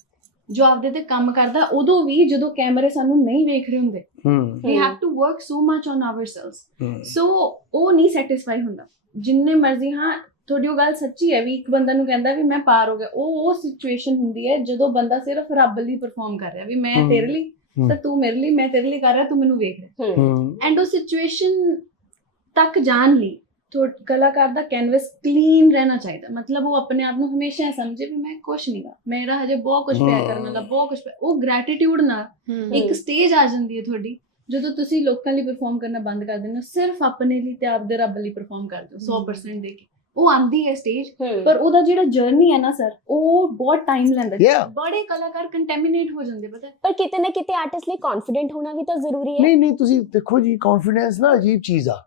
ਜੋ ਆਪਦੇ ਤੇ ਕੰਮ ਕਰਦਾ ਉਦੋਂ ਵੀ ਜਦੋਂ ਕੈਮਰੇ ਸਾਨੂੰ ਨਹੀਂ ਵੇਖ ਰਹੇ ਹੁੰਦੇ ਹੂੰ we hmm. have to work so much on ourselves ਹੂੰ ਸੋ ਉਹ ਨਹੀਂ ਸੈਟੀਸਫਾਈ ਹੁੰਦਾ ਜਿੰਨੇ ਮਰਜ਼ੀ ਹਾਂ ਤੁਹਾਡੀ ਉਹ ਗੱਲ ਸੱਚੀ ਹੈ ਵੀ ਇੱਕ ਬੰਦਾ ਨੂੰ ਕਹਿੰਦਾ ਵੀ ਮੈਂ ਪਾਰ ਹੋ ਗਿਆ ਉਹ ਉਹ ਸਿਚੁਏਸ਼ਨ ਹੁੰਦੀ ਹੈ ਜਦੋਂ ਬੰਦਾ ਸਿਰਫ ਰੱਬ ਲਈ ਪਰਫਾਰਮ ਕਰ ਰਿਹਾ ਵੀ ਮੈਂ। ਤੇਰੇ ਲਈ। ਤਾਂ ਤੂੰ ਮੇਰੇ ਲਈ ਮੈਂ ਤੇਰੇ ਲਈ ਕਰ ਰਿਹਾ ਤੂੰ ਮੈਨੂੰ ਵੇਖ ਰਿਹਾ ਐਂਡ ਉਹ ਸਿਚੁਏਸ਼ਨ ਤੱਕ ਜਾਣ ਲਈ ਕਲਾਕਾਰ ਦਾ ਕੈਨਵਸ ਕਲੀਨ ਰਹਿਣਾ ਚਾਹੀਦਾ। ਮਤਲਬ ਉਹ ਆਪਣੇ ਆਪ ਨੂੰ ਹਮੇਸ਼ਾ ਇਹ ਸਮਝੇ ਵੀ ਮੈਂ ਕੁਛ ਨਹੀਂਗਾ ਮੇਰਾ ਹਜੇ ਬਹੁਤ ਕੁਝ ਪਿਆ ਕਰਨ ਵਾਲਾ ਬਹੁਤ ਕੁਝ ਉਹ ਗ੍ਰੈਟੀਟਿਊਡ ਨਾਲ ਇੱਕ ਸਟੇਜ ਆ ਜਾਂਦੀ ਹੈ ਤੁਹਾਡੀ ਜਦੋਂ ਤੁਸੀਂ ਲੋਕਾਂ ਲਈ ਪਰਫਾਰਮ ਕਰਨਾ ਬੰਦ ਕਰ ਦਿੰਦੇ ਹੋ ਸਿਰਫ ਆਪਣੇ ਲਈ ਤੇ ਆਪਦੇ ਰੱਬ ਲਈ ਪਰਫਾਰਮ ਕਰਦੇ ਹੋ 100% ਦੇ ਕੇ। ਉਹ ਆਂਦੀ ਹੈ ਸਟੇਜ ਪਰ ਉਹਦਾ ਜਿਹੜਾ ਜਰਨੀ ਹੈ ਨਾ ਸਰ ਉਹ ਬਹੁਤ ਟਾਈਮ ਲੈਂਦਾ ਹੈ। ਬੜੇ ਕਲਾਕਾਰ ਕੰਟੈਮੀਨੇਟ ਹੋ ਜਾਂਦੇ ਪਤਾ ਪਰ ਕਿਤੇ ਨਾ ਕਿਤੇ ਆਰਟਿਸਟ ਲਈ ਕੌਨਫੀਡੈਂਟ ਹੋਣਾ ਵੀ ਤਾਂ ਜ਼ਰੂਰੀ ਹੈ। ਨਹੀਂ ਨਹੀਂ ਤੁਸੀਂ ਦੇਖੋ ਜੀ ਕੌਨਫੀਡੈਂਸ ਨਾ ਅਜੀਬ ਚੀਜ਼ ਆ।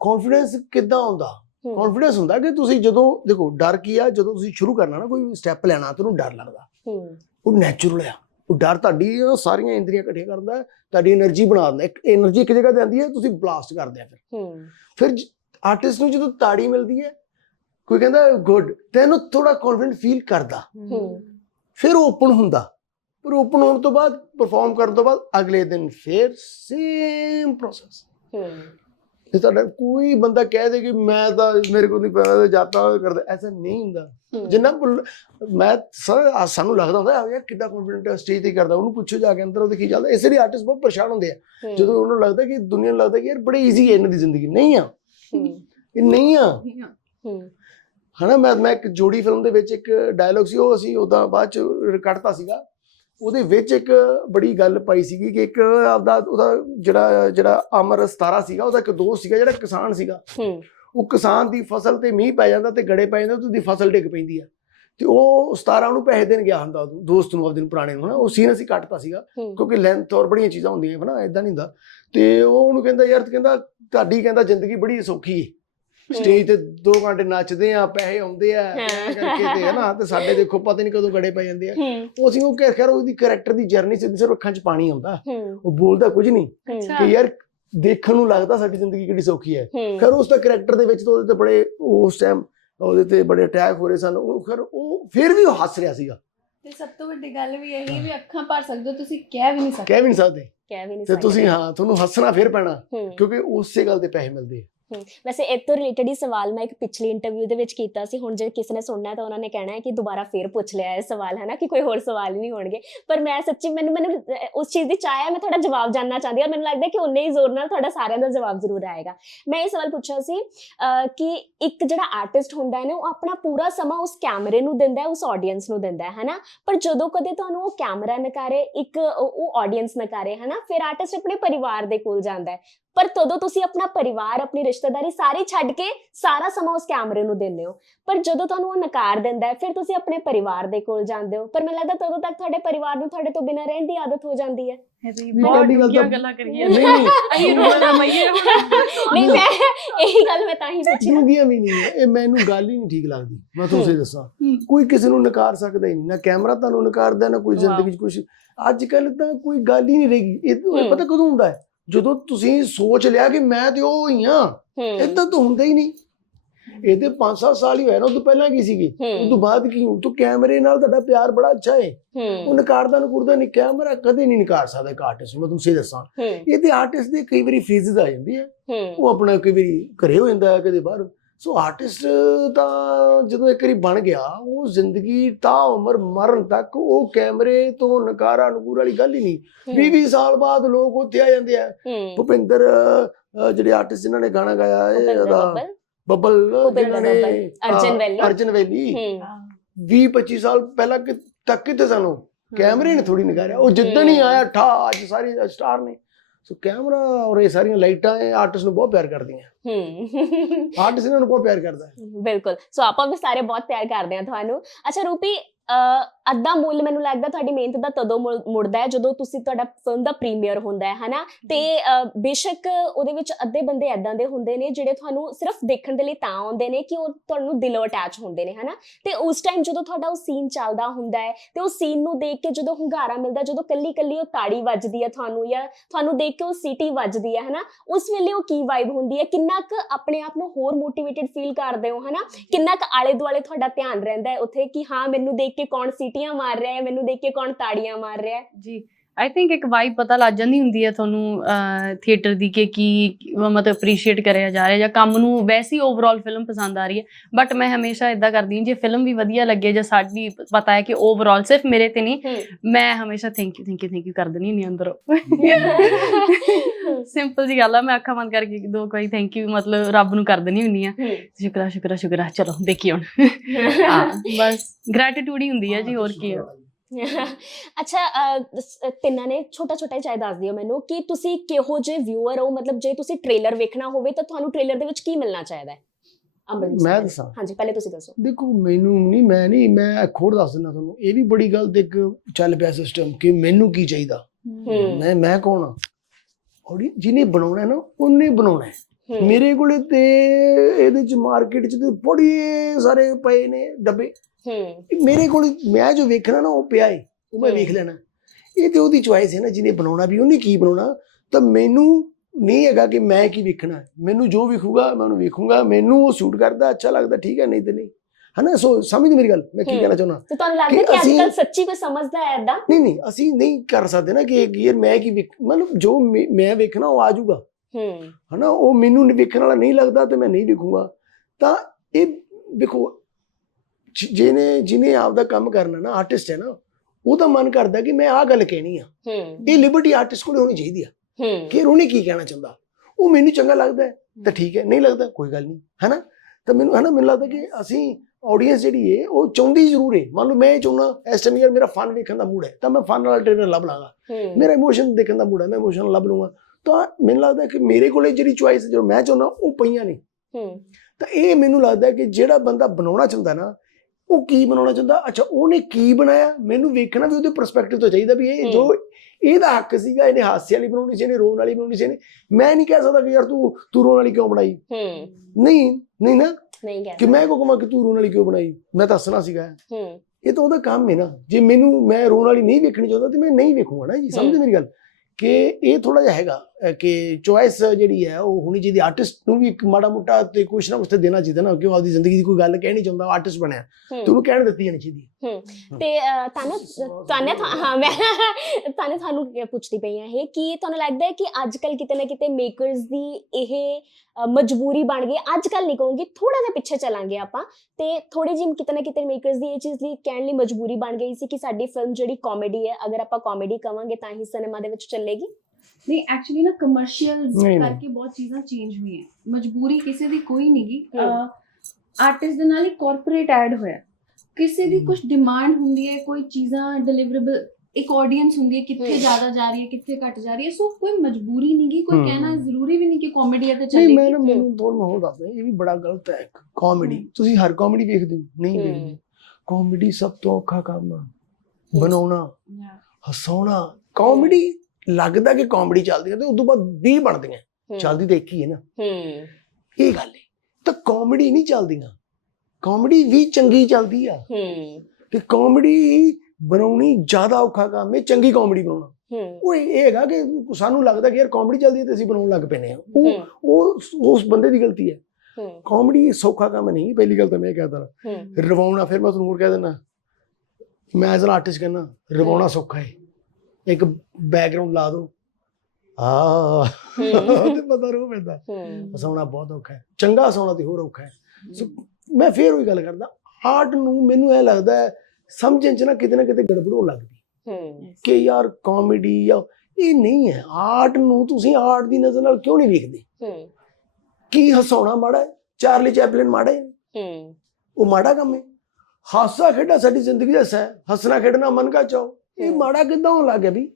ਕੌਨਫੀਡੈਂਸ ਕਿੱਦਾਂ ਹੁੰਦਾ? ਕੌਨਫੀਡੈਂਸ ਹੁੰਦਾ ਕਿ ਤੁਸੀਂ ਜਦੋਂ ਦੇਖੋ ਡਰ ਕੀ ਆ ਜਦੋਂ ਤੁਸੀਂ ਸ਼ੁਰੂ ਕਰਨਾ ਨਾ ਕੋਈ ਸਟੈਪ ਲੈਣਾ ਤੁਹਾਨੂੰ ਡਰ ਲੱਗਦਾ। ਉਹ ਨੈਚੁਰਲ ਆ। ਉਹ ਡਰ ਤੁਹਾਡੀ ਸਾਰੀਆਂ ਇੰਦਰੀਆਂ ਇਕੱਠੀਆਂ ਕਰਦਾ ਤੁਹਾਡੀ એનર્ਜੀ ਬਣਾ ਦਿੰਦਾ। ਇੱਕ એનર્ਜੀ ਇੱਕ ਜਗ੍ਹਾ ਤੇ ਹੈ ਤੁਸੀਂ ਬਲਾਸਟ ਕਰਦੇ ਆ ਫਿਰ। ਫਿਰ ਆਰਟਿਸਟ ਨੂੰ ਜਦੋਂ ਤਾੜੀ ਮਿਲਦੀ ਹੈ ਕੋਈ ਕਹਿੰਦਾ ਗੁੱਡ ਤੈਨੂੰ ਥੋੜਾ ਕੌਨਫੀਡੈਂਟ ਫੀਲ ਕਰਦਾ। ਹੂੰ। ਫਿਰ ਓਪਨ ਹੁੰਦਾ। ਪਰ ਓਪਨ ਹੋਣ ਤੋਂ ਬਾਅਦ ਪਰਫਾਰਮ ਕਰਨ ਤੋਂ ਬਾਅਦ ਅਗਲੇ ਦਿਨ ਫਿਰ ਸੇਮ ਪ੍ਰੋਸੈਸ ਹੂੰ। ਜੇ ਤੁਹਾਡਾ ਕੋਈ ਬੰਦਾ ਕਹਿ ਦੇ ਕਿ ਮੈਂ ਤਾਂ ਮੇਰੇ ਕੋਲ ਨਹੀਂ ਪੈਣਾ ਜਾਤਾ ਕਰਦਾ ਐਸਾ ਨਹੀਂ ਹੁੰਦਾ। ਜਿੰਨਾ ਮੈਂ ਸਾਨੂੰ ਲੱਗਦਾ ਹੁੰਦਾ ਆ ਯਾਰ ਕਿੱਡਾ ਕੌਨਫੀਡੈਂਟ ਸਟੇਜ ਤੇ ਕਰਦਾ ਉਹਨੂੰ ਪੁੱਛੋ ਜਾ ਕੇ ਅੰਦਰ ਉਹਦੇ ਕੀ ਚੱਲਦਾ ਇਸ ਲਈ ਆਰਟਿਸਟ ਬਹੁਤ ਪਰੇਸ਼ਾਨ ਹੁੰਦੇ ਆ। ਜਦੋਂ ਉਹਨਾਂ ਲੱਗਦਾ ਕਿ ਦੁਨੀਆ ਨੂੰ ਲੱਗਦਾ ਕਿ ਯਾਰ ਬੜੇ ਈਜ਼ੀ ਹੈ ਇਹਨਾਂ ਦੀ ਜ਼ਿੰਦਗੀ। ਨਹੀਂ ਆ। ਇਹ ਨਹੀਂ ਆ। ਹੂੰ। ਹਨਾ ਮੈਂ ਮੈਂ ਇੱਕ ਜੋੜੀ ਫਿਲਮ ਦੇ ਵਿੱਚ ਇੱਕ ਡਾਇਲੌਗ ਸੀ ਉਹ ਅਸੀਂ ਉਦਾਂ ਬਾਅਦ ਚ ਕੱਢਤਾ ਸੀਗਾ। ਉਹਦੇ ਵਿੱਚ ਇੱਕ ਬੜੀ ਗੱਲ ਪਾਈ ਸੀਗੀ ਕਿ ਇੱਕ ਆਪਦਾ ਉਹਦਾ ਜਿਹੜਾ ਜਿਹੜਾ ਅਮਰ ਸਤਾਰਾ ਸੀਗਾ ਉਹਦਾ ਇੱਕ ਦੋਸਤ ਸੀਗਾ ਜਿਹੜਾ ਕਿਸਾਨ ਸੀਗਾ। ਹੂੰ। ਉਹ ਕਿਸਾਨ ਦੀ ਫਸਲ ਤੇ ਮੀਂਹ ਪੈ ਜਾਂਦਾ ਤੇ ਗੜੇ ਪੈ ਜਾਂਦੇ ਤੇ ਉਹਦੀ ਫਸਲ ਡਿੱਗ ਪੈਂਦੀ ਆ। ਤੇ ਉਹ 17 ਨੂੰ ਪੈਸੇ ਦੇਣ ਗਿਆ ਹੁੰਦਾ ਦੋਸਤ ਨੂੰ ਆਪਦੇ ਨੂੰ ਪੁਰਾਣੇ ਨੂੰ ਹਨਾ। ਉਹ ਸੀਨ ਅਸੀਂ ਕੱਟਤਾ ਸੀਗਾ ਕਿਉਂਕਿ ਲੈਂਥ ਔਰ ਬੜੀਆਂ ਚੀਜ਼ਾਂ ਹੁੰਦੀਆਂ ਹਨਾ ਇਦਾਂ ਨਹੀਂ ਹੁੰਦਾ। ਤੇ ਉਹ ਉਹਨੂੰ ਕਹਿੰਦਾ ਯਾਰ ਕਹਿੰਦਾ ਤੁਹਾਡੀ ਕਹਿੰਦਾ ਜ਼ਿੰਦਗੀ ਬੜੀ ਸੌਖੀ ਹੈ ਸਟੇਜ ਤੇ 2 ਘੰਟੇ ਨੱਚਦੇ ਆ ਪੈਸੇ ਆਉਂਦੇ ਆ ਐਂ ਕਰਕੇ ਤੇ ਹਨਾ ਤੇ ਸਾਡੇ ਦੇਖੋ ਪਤਾ ਨਹੀਂ ਕਦੋਂ ਗੜੇ ਪੈ ਜਾਂਦੇ ਆ। ਹੂੰ। ਉਹ ਅਸੀਂ ਉਹ ਕਹਿ- ਖੈਰ ਉਹਦੀ ਕੈਰੈਕਟਰ ਦੀ ਜਰਨੀ ਸਿੱਧੀ ਸਿਰਫ ਅੱਖਾਂ 'ਚ ਪਾਣੀ ਆਉਂਦਾ। ਉਹ ਬੋਲਦਾ ਕੁਝ ਨਹੀਂ। ਕਿ ਯਾਰ ਦੇਖਣ ਨੂੰ ਲੱਗਦਾ ਸਾਡੀ ਜ਼ਿੰਦਗੀ ਕਿੰਨੀ ਸੌਖੀ ਹੈ। ਖੈਰ ਉਸ ਦਾ ਕੈਰੈਕਟਰ ਦੇ ਵਿੱਚ ਤਾਂ ਉਹਦੇ ਤੇ ਬੜੇ ਉਸ ਟਾਈਮ ਉਹਦੇ ਤੇ ਬੜੇ ਅਟੈਕ ਹੋ ਰਹੇ ਸਨ। ਉਹ ਖੈਰ ਉਹ ਫਿਰ ਵੀ ਉਹ ਹੱਸ ਰਿਹਾ ਸੀਗਾ। ਤੇ ਸਭ ਤੋਂ ਵੱਡੀ ਗੱਲ ਵੀ ਇਹੀ ਵੀ ਅੱਖਾਂ ਭਰ ਸਕਦੇ ਹੋ ਤੁਸੀਂ ਕਹਿ ਵੀ ਨਹੀਂ ਸਕਦੇ। ਕਹਿ ਵੀ ਨਹੀਂ ਸਕਦੇ। ਕਹਿ ਵੀ ਨਹੀਂ ਤੇ ਤੁਸੀਂ ਹਾਂ ਤੁਹਾਨੂੰ ਹੱਸਣਾ ਫਿਰ ਪੈਣਾ। ਕਿਉਂਕਿ ਉਸੇ ਗੱਲ ਦੇ ਪੈਸੇ ਮਿਲਦੇ ਆ। ਵੈਸੇ ਇਹ ਤੋਂ ਰਿਲੇਟਡ ਹੀ ਸਵਾਲ ਮੈਂ ਇੱਕ ਪਿਛਲੀ ਇੰਟਰਵਿਊ ਦੇ ਵਿੱਚ ਕੀਤਾ ਸੀ। ਹੁਣ ਜੇ ਕਿਸੇ ਨੇ ਸੁਣਨਾ ਤਾਂ ਉਹਨਾਂ ਨੇ ਕਹਿਣਾ ਹੈ ਕਿ ਦੁਬਾਰਾ ਫੇਰ ਪੁੱਛ ਲਿਆ ਇਹ ਸਵਾਲ, ਹੈ ਨਾ, ਕਿ ਕੋਈ ਹੋਰ ਸਵਾਲ ਨਹੀਂ ਹੋਣਗੇ। ਪਰ ਮੈਂ ਸੱਚੀ ਮੈਨੂੰ ਮੈਨੂੰ ਉਸ ਚੀਜ਼ ਦੀ ਚਾਹ ਮੈਂ ਤੁਹਾਡਾ ਜਵਾਬ ਜਾਨਣਾ ਚਾਹੁੰਦੀ ਹਾਂ ਮੈਨੂੰ ਲੱਗਦਾ ਕਿ ਉਨੇ ਹੀ ਜ਼ੋਰ ਨਾਲ ਤੁਹਾਡਾ ਸਾਰਿਆਂ ਦਾ ਜਵਾਬ ਜ਼ਰੂਰ ਆਏਗਾ। ਮੈਂ ਇਹ ਸਵਾਲ ਪੁੱਛਿਆ ਸੀ ਕਿ ਇੱਕ ਜਿਹੜਾ ਆਰਟਿਸਟ ਹੁੰਦਾ ਹੈ ਨਾ, ਉਹ ਆਪਣਾ ਪੂਰਾ ਸਮਾਂ ਉਸ ਕੈਮਰੇ ਨੂੰ ਦਿੰਦਾ ਹੈ, ਉਸ ਆਡੀਅנס ਨੂੰ ਦਿੰਦਾ ਹੈ ਹਨਾ ਪਰ ਜਦੋਂ ਕਦੇ ਤੁਹਾਨੂੰ ਉਹ ਕੈਮਰਾ ਨਕਾਰੇ, ਇੱਕ ਉਹ ਆਡੀਅנס ਨਕਾਰੇ ਹਨਾ ਫਿਰ ਆਰਟਿਸਟ ਆਪਣੇ ਪਰਿਵਾਰ ਦੇ ਕੋਲ ਜਾਂਦਾ ਹੈ। ਪਰ ਤਦੋਂ ਤੁਸੀਂ ਆਪਣਾ ਪਰਿਵਾਰ ਆਪਣੀ ਰਿਸ਼ਤੇਦਾਰੀ ਸਾਰੀ ਛੱਡ ਕੇ ਸਾਰਾ ਸਮਾਂ ਉਸ ਕੈਮਰੇ ਨੂੰ ਦਿੰਦੇ ਹੋ। ਪਰ ਜਦੋਂ ਤੁਹਾਨੂੰ ਉਹ ਨਕਾਰ ਦਿੰਦਾ ਹੈ ਫਿਰ ਤੁਸੀਂ ਆਪਣੇ ਪਰਿਵਾਰ ਦੇ ਕੋਲ ਜਾਂਦੇ ਹੋ। ਪਰ ਮੈਨੂੰ ਲੱਗਦਾ ਤਦੋਂ ਤੱਕ ਤੁਹਾਡੇ ਪਰਿਵਾਰ ਨੂੰ ਤੁਹਾਡੇ ਤੋਂ ਬਿਨਾਂ ਰਹਿਣ ਦੀ ਆਦਤ ਹੋ ਜਾਂਦੀ ਹੈ। ਤੁਹਾਡੀ ਗੱਲ ਕਰੀਏ ਨਹੀਂ ਨਹੀਂ। ਅਹੀਂ ਰੋਣਾ ਮਈਏ ਨਹੀਂ ਮੈਂ ਇਹੀ ਗੱਲ ਮੈਂ ਤਾਂ ਹੀ ਪੁੱਛੀ ਨਾ। ਡੂੰਘੀਆਂ ਵੀ ਨਹੀਂ ਇਹ ਮੈਨੂੰ ਗੱਲ ਹੀ ਨਹੀਂ ਠੀਕ ਲੱਗਦੀ। ਮੈਂ ਤੁਹਾਨੂੰ ਦੱਸਾਂ। ਕੋਈ ਕਿਸੇ ਨੂੰ ਨਕਾਰ ਸਕਦਾ ਹੀ ਨਹੀਂ। ਨਾ ਕੈਮਰਾ ਤੁਹਾਨੂੰ ਨਕਾਰਦਾ ਨਾ ਕੋਈ। ਜ਼ਿੰਦਗੀ 'ਚ ਕੁਝ ਅੱਜ ਕੱਲ ਤਾਂ ਕੋਈ ਗੱਲ ਹੀ ਨਹੀਂ ਰਹੀ। ਇਹ ਪਤਾ ਕਦੋਂ ਹੁੰਦਾ ਹੈ? ਜਦੋਂ ਤੁਸੀਂ ਸੋਚ ਲਿਆ ਕਿ ਮੈਂ ਤੇ ਉਹ ਹੀ ਆ ਇਦਾਂ ਤਾਂ ਹੁੰਦਾ ਹੀ ਨਹੀਂ। ਇਹਦੇ 5-7 ਸਾਲ ਹੀ ਹੋਏ ਨਾ ਉਹ ਤੋਂ ਪਹਿਲਾਂ ਕੀ ਸੀਗੇ? ਉਸ ਤੋਂ ਬਾਅਦ ਕੀ ਹੁਣ? ਤੋਂ ਕੈਮਰੇ ਨਾਲ ਤੁਹਾਡਾ ਪਿਆਰ ਬੜਾ ਅੱਛਾ ਹੈ। ਉਹ ਨਕਾਰਦਾ ਨਕੁਰਦਾ ਨਹੀਂ ਕੈਮਰਾ ਕਦੇ ਨਹੀਂ ਨਕਾਰ ਸਕਦਾ ਇੱਕ ਆਰਟਿਸਟ ਮੈਂ ਤੁਹਾਨੂੰ ਦੱਸਾਂ। ਇਹਦੇ ਆਰਟਿਸਟ ਦੇ ਕਈ ਵਾਰੀ ਫੇਜ਼ਸ ਆ ਜਾਂਦੇ ਹੂੰ। ਉਹ ਆਪਣਾ ਕਈ ਵਾਰੀ ਘਰੇ ਹੋ ਜਾਂਦਾ ਹੈ ਕਦੇ ਬਾਹਰ। ਸੋ ਆਰਟਿਸਟ ਤਾਂ ਜਦੋਂ ਇੱਕ ਵਾਰੀ ਬਣ ਗਿਆ ਉਹ ਜ਼ਿੰਦਗੀ ਤਾਂ ਉਮਰ ਮਰਨ ਤੱਕ ਉਹ ਕੈਮਰੇ ਤੋਂ ਨਕਾਰਾ ਨਕੂਰ ਵਾਲੀ ਗੱਲ ਹੀ ਨਹੀਂ। 20 20 ਸਾਲ ਬਾਅਦ ਲੋਕ ਉੱਥੇ ਆ ਜਾਂਦੇ ਆ। ਭੁਪਿੰਦਰ ਜਿਹੜੇ ਆਰਟਿਸਟ ਜਿਨ੍ਹਾਂ ਨੇ ਗਾਣਾ ਗਾਇਆ ਹੈ ਉਹਦਾ ਬੱਬਲ। ਜਿਨ੍ਹਾਂ ਨੇ ਅਰਜਨ ਵੈਲੀ। ਅਰਜਨ ਵੈਲੀ। ਹੂੰ। 20 25 ਸਾਲ ਪਹਿਲਾਂ ਕਿ- ਤੱਕ ਕਿਤੇ ਸਾਨੂੰ? ਕੈਮਰੇ ਨੇ ਥੋੜੀ ਨਿਕਾਰਿਆ। ਉਹ ਜਿੱਦਣ ਹੂੰ। ਆਇਆ ਠਾ ਅੱਜ ਸਾਰੀ ਸਟਾਰ ਨੇ। ਸੋ ਕੈਮਰਾ ਔਰ ਇਹ ਸਾਰੀਆਂ ਲਾਈਟਾਂ ਇਹ ਆਰਟਿਸਟ ਨੂੰ ਬਹੁਤ ਪਿਆਰ ਕਰਦੀਆਂ। ਹੂੰ। ਆਰਟਿਸਟ ਇਹਨਾਂ ਨੂੰ ਬਹੁਤ ਪਿਆਰ ਕਰਦਾ। ਬਿਲਕੁਲ। ਸੋ ਆਪਾਂ ਵੀ ਸਾਰੇ ਬਹੁਤ ਪਿਆਰ ਕਰਦੇ ਹਾਂ ਤੁਹਾਨੂੰ। ਅੱਛਾ ਰੂਪੀ ਅੱਧਾ ਮੁੱਲ ਮੈਨੂੰ ਲੱਗਦਾ ਤੁਹਾਡੀ ਮਿਹਨਤ ਦਾ ਤਦੋਂ ਮੁੜ- ਮੁੜਦਾ ਹੈ ਜਦੋਂ ਤੁਸੀਂ ਤੁਹਾਡਾ ਫਿਲਮ ਦਾ ਪ੍ਰੀਮੀਅਰ ਹੁੰਦਾ ਹੈ ਹਨਾ? ਤੇ ਬੇਸ਼ੱਕ ਉਹਦੇ ਵਿੱਚ ਅੱਧੇ ਬੰਦੇ ਐਦਾਂ ਦੇ ਹੁੰਦੇ ਨੇ ਜਿਹੜੇ ਤੁਹਾਨੂੰ ਸਿਰਫ ਦੇਖਣ ਦੇ ਲਈ ਤਾਂ ਆਉਂਦੇ ਨੇ ਕਿ ਉਹ ਤੁਹਾਨੂੰ ਦਿਲੋਂ ਅਟੈਚ ਹੁੰਦੇ ਨੇ ਹਨਾ? ਤੇ ਉਸ ਟਾਈਮ ਜਦੋਂ ਤੁਹਾਡਾ ਉਹ ਸੀਨ ਚੱਲਦਾ ਹੁੰਦਾ ਹੈ ਤੇ ਉਹ ਸੀਨ ਨੂੰ ਦੇਖ ਕੇ ਜਦੋਂ ਹੁੰਗਾਰਾ ਮਿਲਦਾ ਜਦੋਂ ਕੱਲੀ ਕੱਲੀ ਉਹ ਤਾੜੀ ਵੱਜਦੀ ਹੈ ਤੁਹਾਨੂੰ ਜਾਂ ਤੁਹਾਨੂੰ ਦੇਖ ਕੇ ਉਹ ਸੀਟੀ ਵੱਜਦੀ ਹੈ ਹਨਾ? ਉਸ ਵੇਲੇ ਉਹ ਕੀ ਵਾਈਬ ਹੁੰਦੀ ਹੈ? ਕਿੰਨਾ ਕੁ ਆਪਣੇ ਆਪ ਨੂੰ ਹੋਰ ਮੋਟੀਵੇਟਿਡ ਫੀਲ ਕਰਦੇ ਹੋ ਹਨਾ? ਕਿੰਨਾ ਕੁ ਆਲੇ ਦੁਆਲੇ ਤੁਹਾਡਾ ਧਿਆਨ ਰਹਿੰਦਾ ਹੈ ਉੱਥੇ ਕਿ ਹਾਂ ਮੈਨੂੰ ਦੇਖ ਕੇ ਕੌਣ ਸੀਟੀਆਂ ਮਾਰ ਰਿਹਾ ਹੈ, ਮੈਨੂੰ ਦੇਖ ਕੇ ਕੌਣ ਤਾੜੀਆਂ ਮਾਰ ਰਿਹਾ ਹੈ। ਜੀ ਆਈ ਥਿੰਕ ਇੱਕ ਵਾਈਬ ਪਤਾ ਲੱਗ ਜਾਂਦੀ ਹੁੰਦੀ ਹੈ ਤੁਹਾਨੂੰ ਥੀਏਟਰ ਦੀ ਕਿ ਕੀ ਮਤਲਬ ਅਪਰੀਸ਼ੀਏਟ ਕਰਿਆ ਜਾ ਰਿਹਾ ਜਾਂ ਕੰਮ ਨੂੰ ਵੈਸੀ ਓਵਰਆਲ ਫਿਲਮ ਪਸੰਦ ਆ ਰਹੀ ਹੈ। ਬਟ ਮੈਂ ਹਮੇਸ਼ਾ ਇਦਾਂ ਕਰਦੀ ਹਾਂ ਜੇ ਫਿਲਮ ਵੀ ਵਧੀਆ ਲੱਗੇ ਜਾਂ ਸਾਡੀ ਪਤਾ ਹੈ ਕਿ ਓਵਰਆਲ ਸਿਰਫ ਮੇਰੇ ਤੇ ਨਹੀਂ ਮੈਂ ਹਮੇਸ਼ਾ thank you thank you thank you ਕਰ ਦਿੰਦੀ ਹੁੰਦੀ ਹਾਂ ਅੰਦਰੋਂ। ਸਿੰਪਲ ਜੀ ਗੱਲ ਆ ਮੈਂ ਅੱਖਾਂ ਬੰਦ ਕਰਕੇ ਦੋ ਕੋਈ ਥੈਂਕ ਯੂ ਮਤਲਬ ਰੱਬ ਨੂੰ ਕਰ ਦਿੰਦੀ ਹੁੰਦੀ ਆ ਸ਼ੁਕਰਾ ਸ਼ੁਕਰਾ ਸ਼ੁਕਰਾ ਚਲੋ ਦੇਖੀ ਹੁਣ। ਹਾਂ ਬਸ ਗ੍ਰੈਟੀਟਿਊਡ ਹੀ ਹੁੰਦੀ ਹੈ ਜੀ ਹੋਰ ਕੀ ਹੈ। ਅੱਛਾ ਅਹ, ਤਿੰਨਾਂ ਨੇ ਛੋਟਾ ਛੋਟਾ ਜਿਹਾ ਦੱਸ ਦਿਓ ਮੈਨੂੰ ਕਿ ਤੁਸੀਂ ਕਿਹੋ ਜਿਹੇ ਵਿਊਅਰ ਹੋ? ਮਤਲਬ ਜੇ ਤੁਸੀਂ ਟ੍ਰੇਲਰ ਵੇਖਣਾ ਹੋਵੇ ਤਾਂ ਤੁਹਾਨੂੰ ਟ੍ਰੇਲਰ ਦੇ ਵਿੱਚ ਕੀ ਮਿਲਣਾ ਚਾਹੀਦਾ ਹੈ? ਮੈਂ ਦੱਸਾਂ? ਹਾਂਜੀ ਪਹਿਲੇ ਤੁਸੀਂ ਦੱਸੋ। ਦੇਖੋ ਮੈਨੂੰ ਨਹੀਂ ਮੈਂ ਨਹੀਂ ਮੈਂ ਖੋੜ ਦੱਸ ਦਿੰਦਾ ਤੁਹਾਨੂੰ। ਇਹ ਵੀ ਬੜੀ ਗੱਲ ਤੇ ਇੱਕ ਚੱਲ ਪਿਆ ਸਿਸਟਮ ਕਿ ਮੈਨੂੰ ਕੀ ਚਾਹੀਦਾ? ਹੂੰ। ਮੈਂ ਮੈਂ ਕੌਣ ਆ? ਔਰ ਜਿਹਨੇ ਬਣਾਉਣਾ ਹੈ ਨਾ ਉਹਨੇ ਬਣਾਉਣਾ ਹੈ। ਹੂੰ, ਮੇਰੇ ਕੋਲੇ ਤੇ ਇਹਦੇ ਚ ਮਾਰਕੀਟ ਚ ਤੇ ਬੜੇ ਸਾਰੇ ਪਏ ਨੇ ਡੱਬੇ। ਹੂੰ। ਮੇਰੇ ਕੋਲ ਮੈਂ ਜੋ ਵੇਖਣਾ ਨਾ ਉਹ ਪਿਆ ਏ। ਉਹ ਮੈਂ। ਵੇਖ ਲੈਣਾ। ਇਹ ਤੇ ਉਹਦੀ ਚੁਆਇਸ ਹੈ ਨਾ ਜਿਹਨੇ ਬਣਾਉਣਾ ਵੀ ਉਹਨੇ ਕੀ ਬਣਾਉਣਾ। ਤਾਂ ਮੈਨੂੰ ਨਹੀਂ ਹੈਗਾ ਕਿ ਮੈਂ ਕੀ ਵੇਖਣਾ। ਮੈਨੂੰ ਜੋ ਵਿਖੂਗਾ ਮੈਂ ਉਹਨੂੰ ਵੇਖੂੰਗਾ। ਮੈਨੂੰ ਉਹ ਸੂਟ ਕਰਦਾ ਅੱਛਾ ਲੱਗਦਾ ਠੀਕ ਹੈ ਨਹੀਂ ਤੇ ਨਹੀਂ। ਹਨਾ ਸੋ ਸਮਝ ਮੇਰੀ ਗੱਲ? ਮੈਂ ਕੀ। ਕਹਿਣਾ ਚਾਹੁੰਦਾ? ਤੇ ਤੁਹਾਨੂੰ ਲੱਗਦਾ ਕਿ ਅੱਜ ਅਸੀਂ- ਕੱਲ ਸੱਚੀ ਕੋਈ ਸਮਝਦਾ ਹੈ ਐਦਾਂ ਨਹੀਂ ਨਹੀਂ ਅਸੀਂ ਨਹੀਂ ਕਰ ਸਕਦੇ ਨਾ ਕਿ ਇੱਕ ਯਾਰ ਮੈਂ ਕੀ ਵੇਖ ਮਤਲਬ ਜੋ ਮੈਂ- ਵੇਖਣਾ ਉਹ ਆ ਜਾਊਗਾ। ਹਨਾ ਉਹ ਮੈਨੂੰ ਨਹੀਂ ਵੇਖਣ ਵਾਲਾ ਨਹੀਂ ਲੱਗਦਾ ਤੇ ਮੈਂ ਨਹੀਂ ਵੇਖੂੰਗਾ। ਤਾਂ ਇਹ ਵੇਖੋ ਜਿਹਨੇ ਜਿਹਨੇ ਆਪਦਾ ਕੰਮ ਕਰਨਾ ਨਾ ਆਰਟਿਸਟ ਹੈ ਨਾ ਉਹਦਾ ਮਨ ਕਰਦਾ ਕਿ ਮੈਂ ਆਹ ਗੱਲ ਕਹਿਣੀ ਆ। ਹੂੰ। ਇਹ ਲਿਬਰਟੀ ਆਰਟਿਸਟ ਕੋਲ ਹੋਣੀ ਚਾਹੀਦੀ ਆ। ਹੂੰ। ਕਿ ਉਹਨੇ ਕੀ ਕਹਿਣਾ ਚਾਹੁੰਦਾ? ਉਹ ਮੈਨੂੰ ਚੰਗਾ ਲੱਗਦਾ ਤਾਂ ਠੀਕ ਹੈ ਨਹੀਂ ਲੱਗਦਾ ਕੋਈ ਗੱਲ ਨਹੀਂ ਹੈਨਾ? ਤਾਂ ਮੈਨੂੰ ਹੈ ਨਾ ਮੈਨੂੰ ਲੱਗਦਾ ਕਿ ਅਸੀਂ ਆਡੀਅנס ਜਿਹੜੀ ਹੈ ਉਹ ਚਾਹੁੰਦੀ ਜ਼ਰੂਰ ਹੈ। ਮੰਨ ਲਓ ਮੈਂ ਚਾਹੁੰਦਾ ਇਸ ਟਾਈਮ ਯਾਰ ਮੇਰਾ ਫਨ ਵੇਖਣ ਦਾ ਮੂਡ ਹੈ ਤਾਂ ਮੈਂ ਫਨ ਵਾਲਾ ਟ੍ਰੇਲਰ ਲੱਭ ਲਾਂਗਾ। ਮੇਰਾ ਇਮੋਸ਼ਨ ਦੇਖਣ ਦਾ ਮੂਡ ਹੈ ਮੈਂ ਇਮੋਸ਼ਨ ਲੱਭ ਲੂੰਗਾ ਤਾਂ ਮੈਨੂੰ ਲੱਗਦਾ ਕਿ ਮੇਰੇ ਕੋਲੇ ਜਿਹੜੀ ਚੁਆਇਸ ਜੋ ਮੈਂ ਚਾਹੁੰਦਾ ਉਹ ਪਈਆਂ ਨਹੀਂ ਤਾਂ ਇਹ ਮੈਨੂੰ ਲੱਗਦਾ ਕਿ ਜਿਹੜਾ ਬੰਦਾ ਬਣਾਉਣਾ ਚਾਹੁੰਦਾ ਨਾ ਉਹ ਕੀ ਬਣਾਉਣਾ ਚਾਹੁੰਦਾ? ਅੱਛਾ ਉਹਨੇ ਕੀ ਬਣਾਇਆ? ਮੈਨੂੰ ਵੇਖਣਾ ਵੀ ਉਹਦੇ ਪਰਸਪੈਕਟਿਵ ਤੋਂ ਚਾਹੀਦਾ ਵੀ ਇਹ। ਜੋ ਇਹਦਾ ਹੱਕ ਸੀਗਾ ਇਹਨੇ ਹਾਸੇ ਵਾਲੀ ਬਣਾਉਣੀ ਸੀ ਇਹਨੇ ਰੋਣ ਵਾਲੀ ਬਣਾਉਣੀ ਸੀ ਇਹਨੇ ਮੈਂ ਨਹੀਂ ਕਹਿ ਸਕਦਾ ਕਿ ਯਾਰ ਤੂੰ ਤੂੰ ਰੋਣ ਵਾਲੀ ਕਿਉਂ ਬਣਾਈ? ਹੂੰ। ਨਹੀਂ ਨਹੀਂ ਨਾ? ਨਹੀਂ ਕਿ ਮੈਂ ਕੋ ਕਮਾ ਕਿ ਤੂੰ ਰੋਣ ਵਾਲੀ ਕਿਉਂ ਬਣਾਈ? ਮੈਂ ਤਾਂ ਹੱਸਣਾ ਸੀਗਾ। ਹੂੰ। ਇਹ ਤਾਂ ਉਹਦਾ ਕੰਮ ਹੈ ਨਾ। ਜੇ ਮੈਨੂੰ ਮੈਂ ਰੋਣ ਵਾਲੀ ਨਹੀਂ ਵੇਖਣੀ ਚਾਹੁੰਦਾ ਤੇ ਮੈਂ ਨਹੀਂ ਵੇਖੂੰਗਾ ਨਾ ਜੀ ਸਮਝ ਹੂੰ। ਮੇਰੀ ਗੱਲ? ਕਿ ਇਹ ਥੋੜਾ ਜਿਹਾ ਹੈਗਾ। ਕਿ ਚੁਆਇਸ ਜਿਹੜੀ ਹੈ ਉਹ ਹੋਣੀ ਚਾਹੀਦੀ ਆਰਟਿਸਟ ਨੂੰ ਵੀ ਇੱਕ ਮਾੜਾ ਮੋਟਾ ਤੇ ਕੁਛ ਨਾ ਕੁਛ ਤੇ ਦੇਣਾ ਚਾਹੀਦਾ ਨਾ ਕਿ ਉਹ ਆਪਦੀ ਜ਼ਿੰਦਗੀ ਦੀ ਕੋਈ ਗੱਲ ਕਹਿਣੀ ਚਾਹੁੰਦਾ ਆਰਟਿਸਟ ਬਣਿਆ। ਤੇ ਉਹਨੂੰ ਕਹਿਣ ਦਿੱਤੀ ਜਾਣੀ ਚਾਹੀਦੀ ਹੈ। ਤੇ ਅਹ, ਤਾਨੇ ਤਾਨੇ ਥਾ- ਹਾਂ ਮੈਂ ਤਾਨੇ ਤੁਹਾਨੂੰ ਕੀ ਪੁੱਛਦੀ ਪਈ ਹਾਂ ਇਹ ਕਿ ਤੁਹਾਨੂੰ ਲੱਗਦਾ ਹੈ ਕਿ ਅੱਜ ਕੱਲ ਕਿਤੇ ਨਾ ਕਿਤੇ ਮੇਕਰਸ ਦੀ ਇਹ ਅਹ, ਮਜਬੂਰੀ ਬਣ ਗਈ ਅੱਜ ਕੱਲ ਨਹੀਂ ਕਹੂੰਗੀ ਥੋੜਾ ਜਿਹਾ ਪਿੱਛੇ ਚਲਾਂਗੇ ਆਪਾਂ। ਤੇ ਥੋੜੀ ਜਿਹੀ ਕਿਤੇ ਨਾ ਕਿਤੇ ਮੇਕਰਸ ਦੀ ਇਹ ਚੀਜ਼ ਲਈ ਕਹਿਣ ਲਈ ਮਜਬੂਰੀ ਬਣ ਗਈ ਸੀ ਕਿ ਸਾਡੀ ਫਿਲਮ ਜਿਹੜੀ ਕਾਮੇਡੀ ਹੈ ਅਗਰ ਆਪਾਂ ਕਾਮੇਡੀ ਕਵਾਂਗੇ ਤਾਂ ਹੀ ਸਿਨੇਮਾ ਦੇ ਵਿੱਚ ਚੱਲੇਗੀ? ਨਹੀਂ ਐਕਚੁਅਲੀ ਨਾ ਕਮਰਸ਼ੀਅਲਸ ਨਹੀਂ, ਨਹੀਂ। ਕਰਕੇ ਬਹੁਤ ਚੀਜ਼ਾਂ ਚੇਂਜ ਹੋਈਆਂ ਮਜਬੂਰੀ ਕਿਸੇ ਦੀ ਕੋਈ ਨਹੀਂਗੀ ਹਮ। ਆਰਟਿਸਟ ਦੇ ਨਾਲ ਹੀ ਕਾਰਪੋਰੇਟ ਐਡ ਹੋਇਆ ਕਿਸੇ ਦੀ ਹਮ। ਕੁਝ ਡਿਮਾਂਡ ਹੁੰਦੀ ਹੈ ਕੋਈ ਚੀਜ਼ਾਂ ਡਿਲੀਵਰੇਬਲ ਇੱਕ ਆਡੀਅנס ਹੁੰਦੀ ਹੈ ਕਿੱਥੇ ਹਮ। ਜ਼ਿਆਦਾ ਜਾ ਰਹੀ ਹੈ ਕਿੱਥੇ ਘਟ ਜਾ ਰਹੀ ਹੈ ਸੋ ਕੋਈ ਮਜਬੂਰੀ ਨਹੀਂਗੀ ਕੋਈ ਹਮ। ਕਹਿਣਾ ਜ਼ਰੂਰੀ ਵੀ ਨਹੀਂ ਕਿ ਕਾਮੇਡੀ ਹੈ ਤੇ ਨਹੀਂ ਚੱਲੇਗੀ ਮੈਂ ਨਾ ਮੈਨੂੰ ਤੁਹਾਨੂੰ ਮੈਂ ਹੋਰ ਦੱਸਦਾ ਇਹ ਵੀ ਬੜਾ ਗਲਤ ਹੈ ਕਾਮੇਡੀ ਹੂੰ। ਤੁਸੀਂ ਹਰ ਕਾਮੇਡੀ ਵੇਖਦੇ ਹੋ ਨਹੀਂ ਹੂੰ। ਵੇਖਦੇ ਕਾਮੇਡੀ ਸਭ ਤੋਂ ਔਖਾ ਕੰਮ ਆ ਬਣਾਉਣਾ ਹਸਾਉਣਾ ਕਾਮੇਡੀ ਲੱਗਦਾ ਕਿ ਕਾਮੇਡੀ ਚੱਲਦੀ ਹੈ ਤੇ ਉਸ ਤੋਂ ਬਾਅਦ 20 ਬਣਦੀਆਂ। ਚੱਲਦੀ ਤਾਂ ਇੱਕ ਹੀ ਹੈ ਨਾ। ਹੂੰ। ਇਹ ਗੱਲ ਹੈ। ਤਾਂ ਕਾਮੇਡੀ ਨਹੀਂ ਚੱਲਦੀਆਂ। ਕਾਮੇਡੀ ਵੀ ਚੰਗੀ ਚੱਲਦੀ ਆ। ਹੂੰ। ਤੇ ਕਾਮੇਡੀ ਬਣਾਉਣੀ ਜ਼ਿਆਦਾ ਔਖਾ ਕੰਮ ਹੈ ਚੰਗੀ ਕਾਮੇਡੀ ਬਣਾਉਣਾ। ਉਹ ਇਹ ਹੈਗਾ ਕਿ ਸਾਨੂੰ ਲੱਗਦਾ ਕਿ ਯਾਰ ਕਾਮੇਡੀ ਚੱਲਦੀ ਹੈ ਤੇ ਅਸੀਂ ਬਣਾਉਣ ਲੱਗ ਪੈਨੇ ਆ ਉਹ ਉਹ ਉਸ ਬੰਦੇ ਦੀ ਗਲਤੀ ਹੈ। ਕਾਮੇਡੀ ਸੌਖਾ ਕੰਮ ਨਹੀਂ ਪਹਿਲੀ ਗੱਲ ਤਾਂ ਮੈਂ ਇਹ ਕਹਦਾ ਰਵਾਉਣਾ ਫਿਰ ਮੈਂ ਤੁਹਾਨੂੰ ਹੋਰ ਕਹਿ ਦਿੰਦਾ। ਮੈਂ ਐਜ਼ ਐਨ ਆਰਟਿਸਟ ਕਹਿੰਦਾ ਰਵਾਉਣਾ ਸੌਖਾ ਹੈ। ਇੱਕ ਬੈਕਗ੍ਰਾਉਂਡ ਲਾ ਦੋ। ਆ ਤੇ ਪਤਾ ਰੋ ਪੈਂਦਾ। ਹਸਾਉਣਾ ਬਹੁਤ ਔਖਾ ਹੈ। ਚੰਗਾ ਹਸਾਉਣਾ ਤੇ ਹੋਰ ਔਖਾ ਹੈ। ਸੋ ਮੈਂ ਫੇਰ ਉਹੀ ਗੱਲ ਕਰਦਾ ਆਰਟ ਨੂੰ ਮੈਨੂੰ ਇਹ ਲੱਗਦਾ ਹੈ ਸਮਝਣ ਚ ਨਾ ਕਿਤੇ ਨਾ ਕਿਤੇ ਗੜਬੜ ਹੋਣ ਲੱਗਦੀ ਹੂੰ। ਕਿ ਯਾਰ ਕਾਮੇਡੀ ਜਾਂ ਇਹ ਨਹੀਂ ਹੈ ਆਰਟ ਨੂੰ ਤੁਸੀਂ ਆਰਟ ਦੀ ਨਜ਼ਰ ਨਾਲ ਕਿਉਂ ਨਹੀਂ ਵੇਖਦੇ? ਹੂੰ। ਕੀ ਹਸਾਉਣਾ ਮਾੜਾ ਹੈ? ਚਾਰਲੀ ਚੈਪਲਿਨ ਮਾੜਾ ਹੈ ਹੂੰ। ਉਹ ਮਾੜਾ ਕੰਮ ਹੈ। ਹਾਸਾ ਖੇਡਾ ਸਾਡੀ ਜ਼ਿੰਦਗੀ ਦਾ ਹਿੱਸਾ ਹੈ। ਹੱਸਣਾ ਖੇਡਣਾ ਮਨ ਕਾ ਚਾਓ ਇਹ। ਮਾੜਾ ਕਿੱਦਾਂ ਹੋਣ ਲੱਗ ਗਿਆ ਵੀ?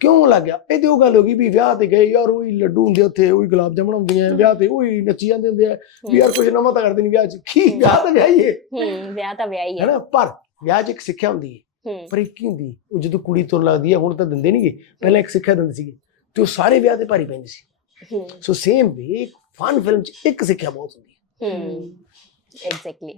ਕਿਉਂ ਲੱਗ ਗਿਆ? ਇਹ ਤੇ ਉਹ ਗੱਲ ਹੋ ਗਈ ਵੀ ਵਿਆਹ ਤੇ ਗਏ ਯਾਰ ਉਹੀ ਲੱਡੂ ਹੁੰਦੇ ਉੱਥੇ ਉਹੀ ਗੁਲਾਬ ਜਾਮਣ ਹੁੰਦੀਆਂ ਵਿਆਹ ਤੇ ਉਹੀ ਨੱਚੀ ਜਾਂਦੇ ਹੁੰਦੇ ਆ। ਵੀ ਯਾਰ ਕੁਝ ਨਵਾਂ ਤਾਂ ਕਰਦੇ ਨਹੀਂ ਵਿਆਹ 'ਚ। ਕੀ ਵਿਆਹ ਤਾਂ ਵਿਆਹ ਹੀ ਹੈ। ਹੂੰ ਵਿਆਹ ਤਾਂ ਵਿਆਹ ਹੀ ਹੈ। ਹੈਨਾ? ਪਰ ਵਿਆਹ 'ਚ ਇੱਕ ਸਿੱਖਿਆ ਹੁੰਦੀ ਹੈ। ਪਰ ਇੱਕ ਕੀ ਹੁੰਦੀ? ਉਹ ਜਦੋਂ ਕੁੜੀ ਤੁਰ ਲੱਗਦੀ ਹੈ ਹੁਣ ਤਾਂ ਦਿੰਦੇ ਨਹੀਂਗੇ ਪਹਿਲਾਂ ਇੱਕ ਸਿੱਖਿਆ ਦਿੰਦੇ ਸੀਗੇ। ਤੇ ਉਹ ਸਾਰੇ ਵਿਆਹ ਤੇ ਭਾਰੀ ਪੈਂਦੀ ਸੀ। ਹੂੰ। ਸੋ ਸੇਮ ਵੇ ਇੱਕ ਫਨ ਫਿਲਮ 'ਚ ਇੱਕ ਸਿੱਖਿਆ ਬਹੁਤ ਹੁੰਦੀ ਹੈ। ਹੂੰ। ਐਗਜ਼ੈਕਟਲੀ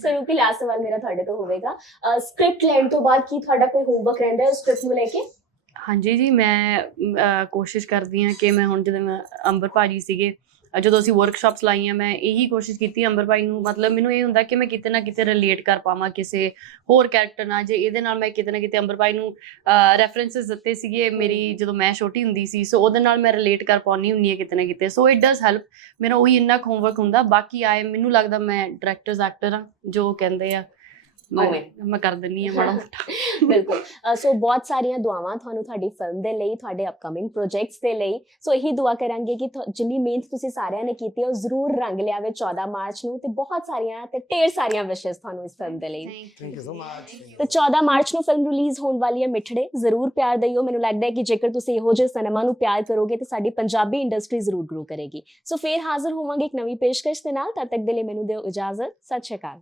ਸੋ ਰੂਪੀ ਲਾਸਟ ਸਵਾਲ ਮੇਰਾ ਤੁਹਾਡੇ ਤੋਂ ਹੋਵੇਗਾ ਸਕ੍ਰਿਪਟ ਲੈਣ ਤੋਂ ਬਾਅਦ ਕੀ ਤੁਹਾਡਾ ਕੋਈ ਹੋਮਵਰਕ ਰਹਿੰਦਾ ਹੈ ਸਕ੍ਰਿਪਟ ਨੂੰ ਲੈ ਕੇ ਹਾਂਜੀ ਜੀ ਮੈਂ ਕੋਸ਼ਿਸ਼ ਕਰਦੀ ਹਾਂ ਕਿ ਮੈਂ ਹੁਣ ਜਦੋਂ ਮੈਂ ਅੰਬਰ ਭਾਜੀ ਸੀਗੇ ਜਦੋਂ ਅਸੀਂ ਵਰਕਸ਼ਾਪਸ ਲਾਈਆਂ ਮੈਂ ਇਹੀ ਕੋਸ਼ਿਸ਼ ਕੀਤੀ ਅੰਬਰ ਭਾਈ ਨੂੰ ਮਤਲਬ ਮੈਨੂੰ ਇਹ ਹੁੰਦਾ ਕਿ ਮੈਂ ਕਿਤੇ ਨਾ ਕਿਤੇ ਰਿਲੇਟ ਕਰ ਪਾਵਾਂ ਕਿਸੇ ਹੋਰ ਕੈਰੈਕਟਰ ਨਾਲ ਜੇ ਇਹਦੇ ਨਾਲ ਮੈਂ ਕਿਤੇ ਨਾ ਕਿਤੇ ਅੰਬਰ ਭਾਈ ਨੂੰ ਰੈਫਰੈਂਸਸ ਦਿੱਤੇ ਸੀਗੇ ਮੇਰੀ ਜਦੋਂ ਮੈਂ ਛੋਟੀ ਹੁੰਦੀ ਸੀ ਸੋ ਉਹਦੇ ਨਾਲ ਮੈਂ ਰਿਲੇਟ ਕਰ ਪਾਉਣੀ ਹੁੰਨੀ ਹੈ ਕਿਤੇ ਨਾ ਕਿਤੇ ਸੋ ਇਟ ਡਸ ਹੈਲਪ ਮੇਰਾ ਉਹੀ ਇੰਨਾ ਹੋਮਵਰਕ ਹੁੰਦਾ ਬਾਕੀ ਆਏ ਮੈਨੂੰ ਲੱਗਦਾ ਮੈਂ ਡਾਇਰੈਕਟਰਸ ਐਕਟਰ ਆ ਜੋ ਕਹਿੰਦੇ ਆ। ਮੈਂ ਉਵੇਂ। ਮੈਂ ਕਰ ਦਿੰਨੀ ਆ ਮਾੜਾ ਮੋਟਾ। ਬਿਲਕੁਲ। ਸੋ ਬਹੁਤ ਸਾਰੀਆਂ ਦੁਆਵਾਂ ਤੁਹਾਨੂੰ ਤੁਹਾਡੀ ਫਿਲਮ ਦੇ ਲਈ ਤੁਹਾਡੇ ਅਪਕਮਿੰਗ ਪ੍ਰੋਜੈਕਟਸ ਦੇ ਲਈ। ਸੋ ਇਹੀ ਦੁਆ ਕਰਾਂਗੇ ਕਿ ਜਿੰਨੀ ਮਿਹਨਤ ਤੁਸੀਂ ਸਾਰਿਆਂ ਨੇ ਕੀਤੀ ਹੈ ਉਹ ਜ਼ਰੂਰ ਰੰਗ ਲਿਆਵੇ 14 ਮਾਰਚ ਨੂੰ ਤੇ ਬਹੁਤ ਸਾਰੀਆਂ ਤੇ ਢੇਰ ਸਾਰੀਆਂ ਵਿਸ਼ੇਸ ਤੁਹਾਨੂੰ ਇਸ ਫਿਲਮ ਦੇ ਲਈ। ਥੈਂਕ ਯੂ ਸੋ ਮਚ ਤੇ 14 ਮਾਰਚ ਨੂੰ ਫਿਲਮ ਰਿਲੀਜ਼ ਹੋਣ ਵਾਲੀ ਹੈ ਮਿੱਠੜੇ ਜ਼ਰੂਰ ਪਿਆਰ ਦਿਓ। ਮੈਨੂੰ ਲੱਗਦਾ ਹੈ ਕਿ ਜੇਕਰ ਤੁਸੀਂ ਇਹੋ ਜਿਹੇ ਸਿਨੇਮਾ ਨੂੰ ਪਿਆਰ ਕਰੋਗੇ ਤੇ ਸਾਡੀ ਪੰਜਾਬੀ ਇੰਡਸਟਰੀ ਜ਼ਰੂਰ ਗਰੋ ਕਰੇਗੀ। ਸੋ ਫੇਰ ਹਾਜ਼ਰ ਹੋਵਾਂਗੇ ਇੱਕ ਨਵੀਂ ਪੇਸ਼ਕਸ਼ ਦੇ ਨਾਲ। ਤਦ ਤੱਕ ਦੇ ਲਈ ਮੈਨੂੰ ਦਿਓ ਇਜਾਜ਼ਤ। ਸਤਿ ਸ਼੍ਰੀ ਅਕਾਲ।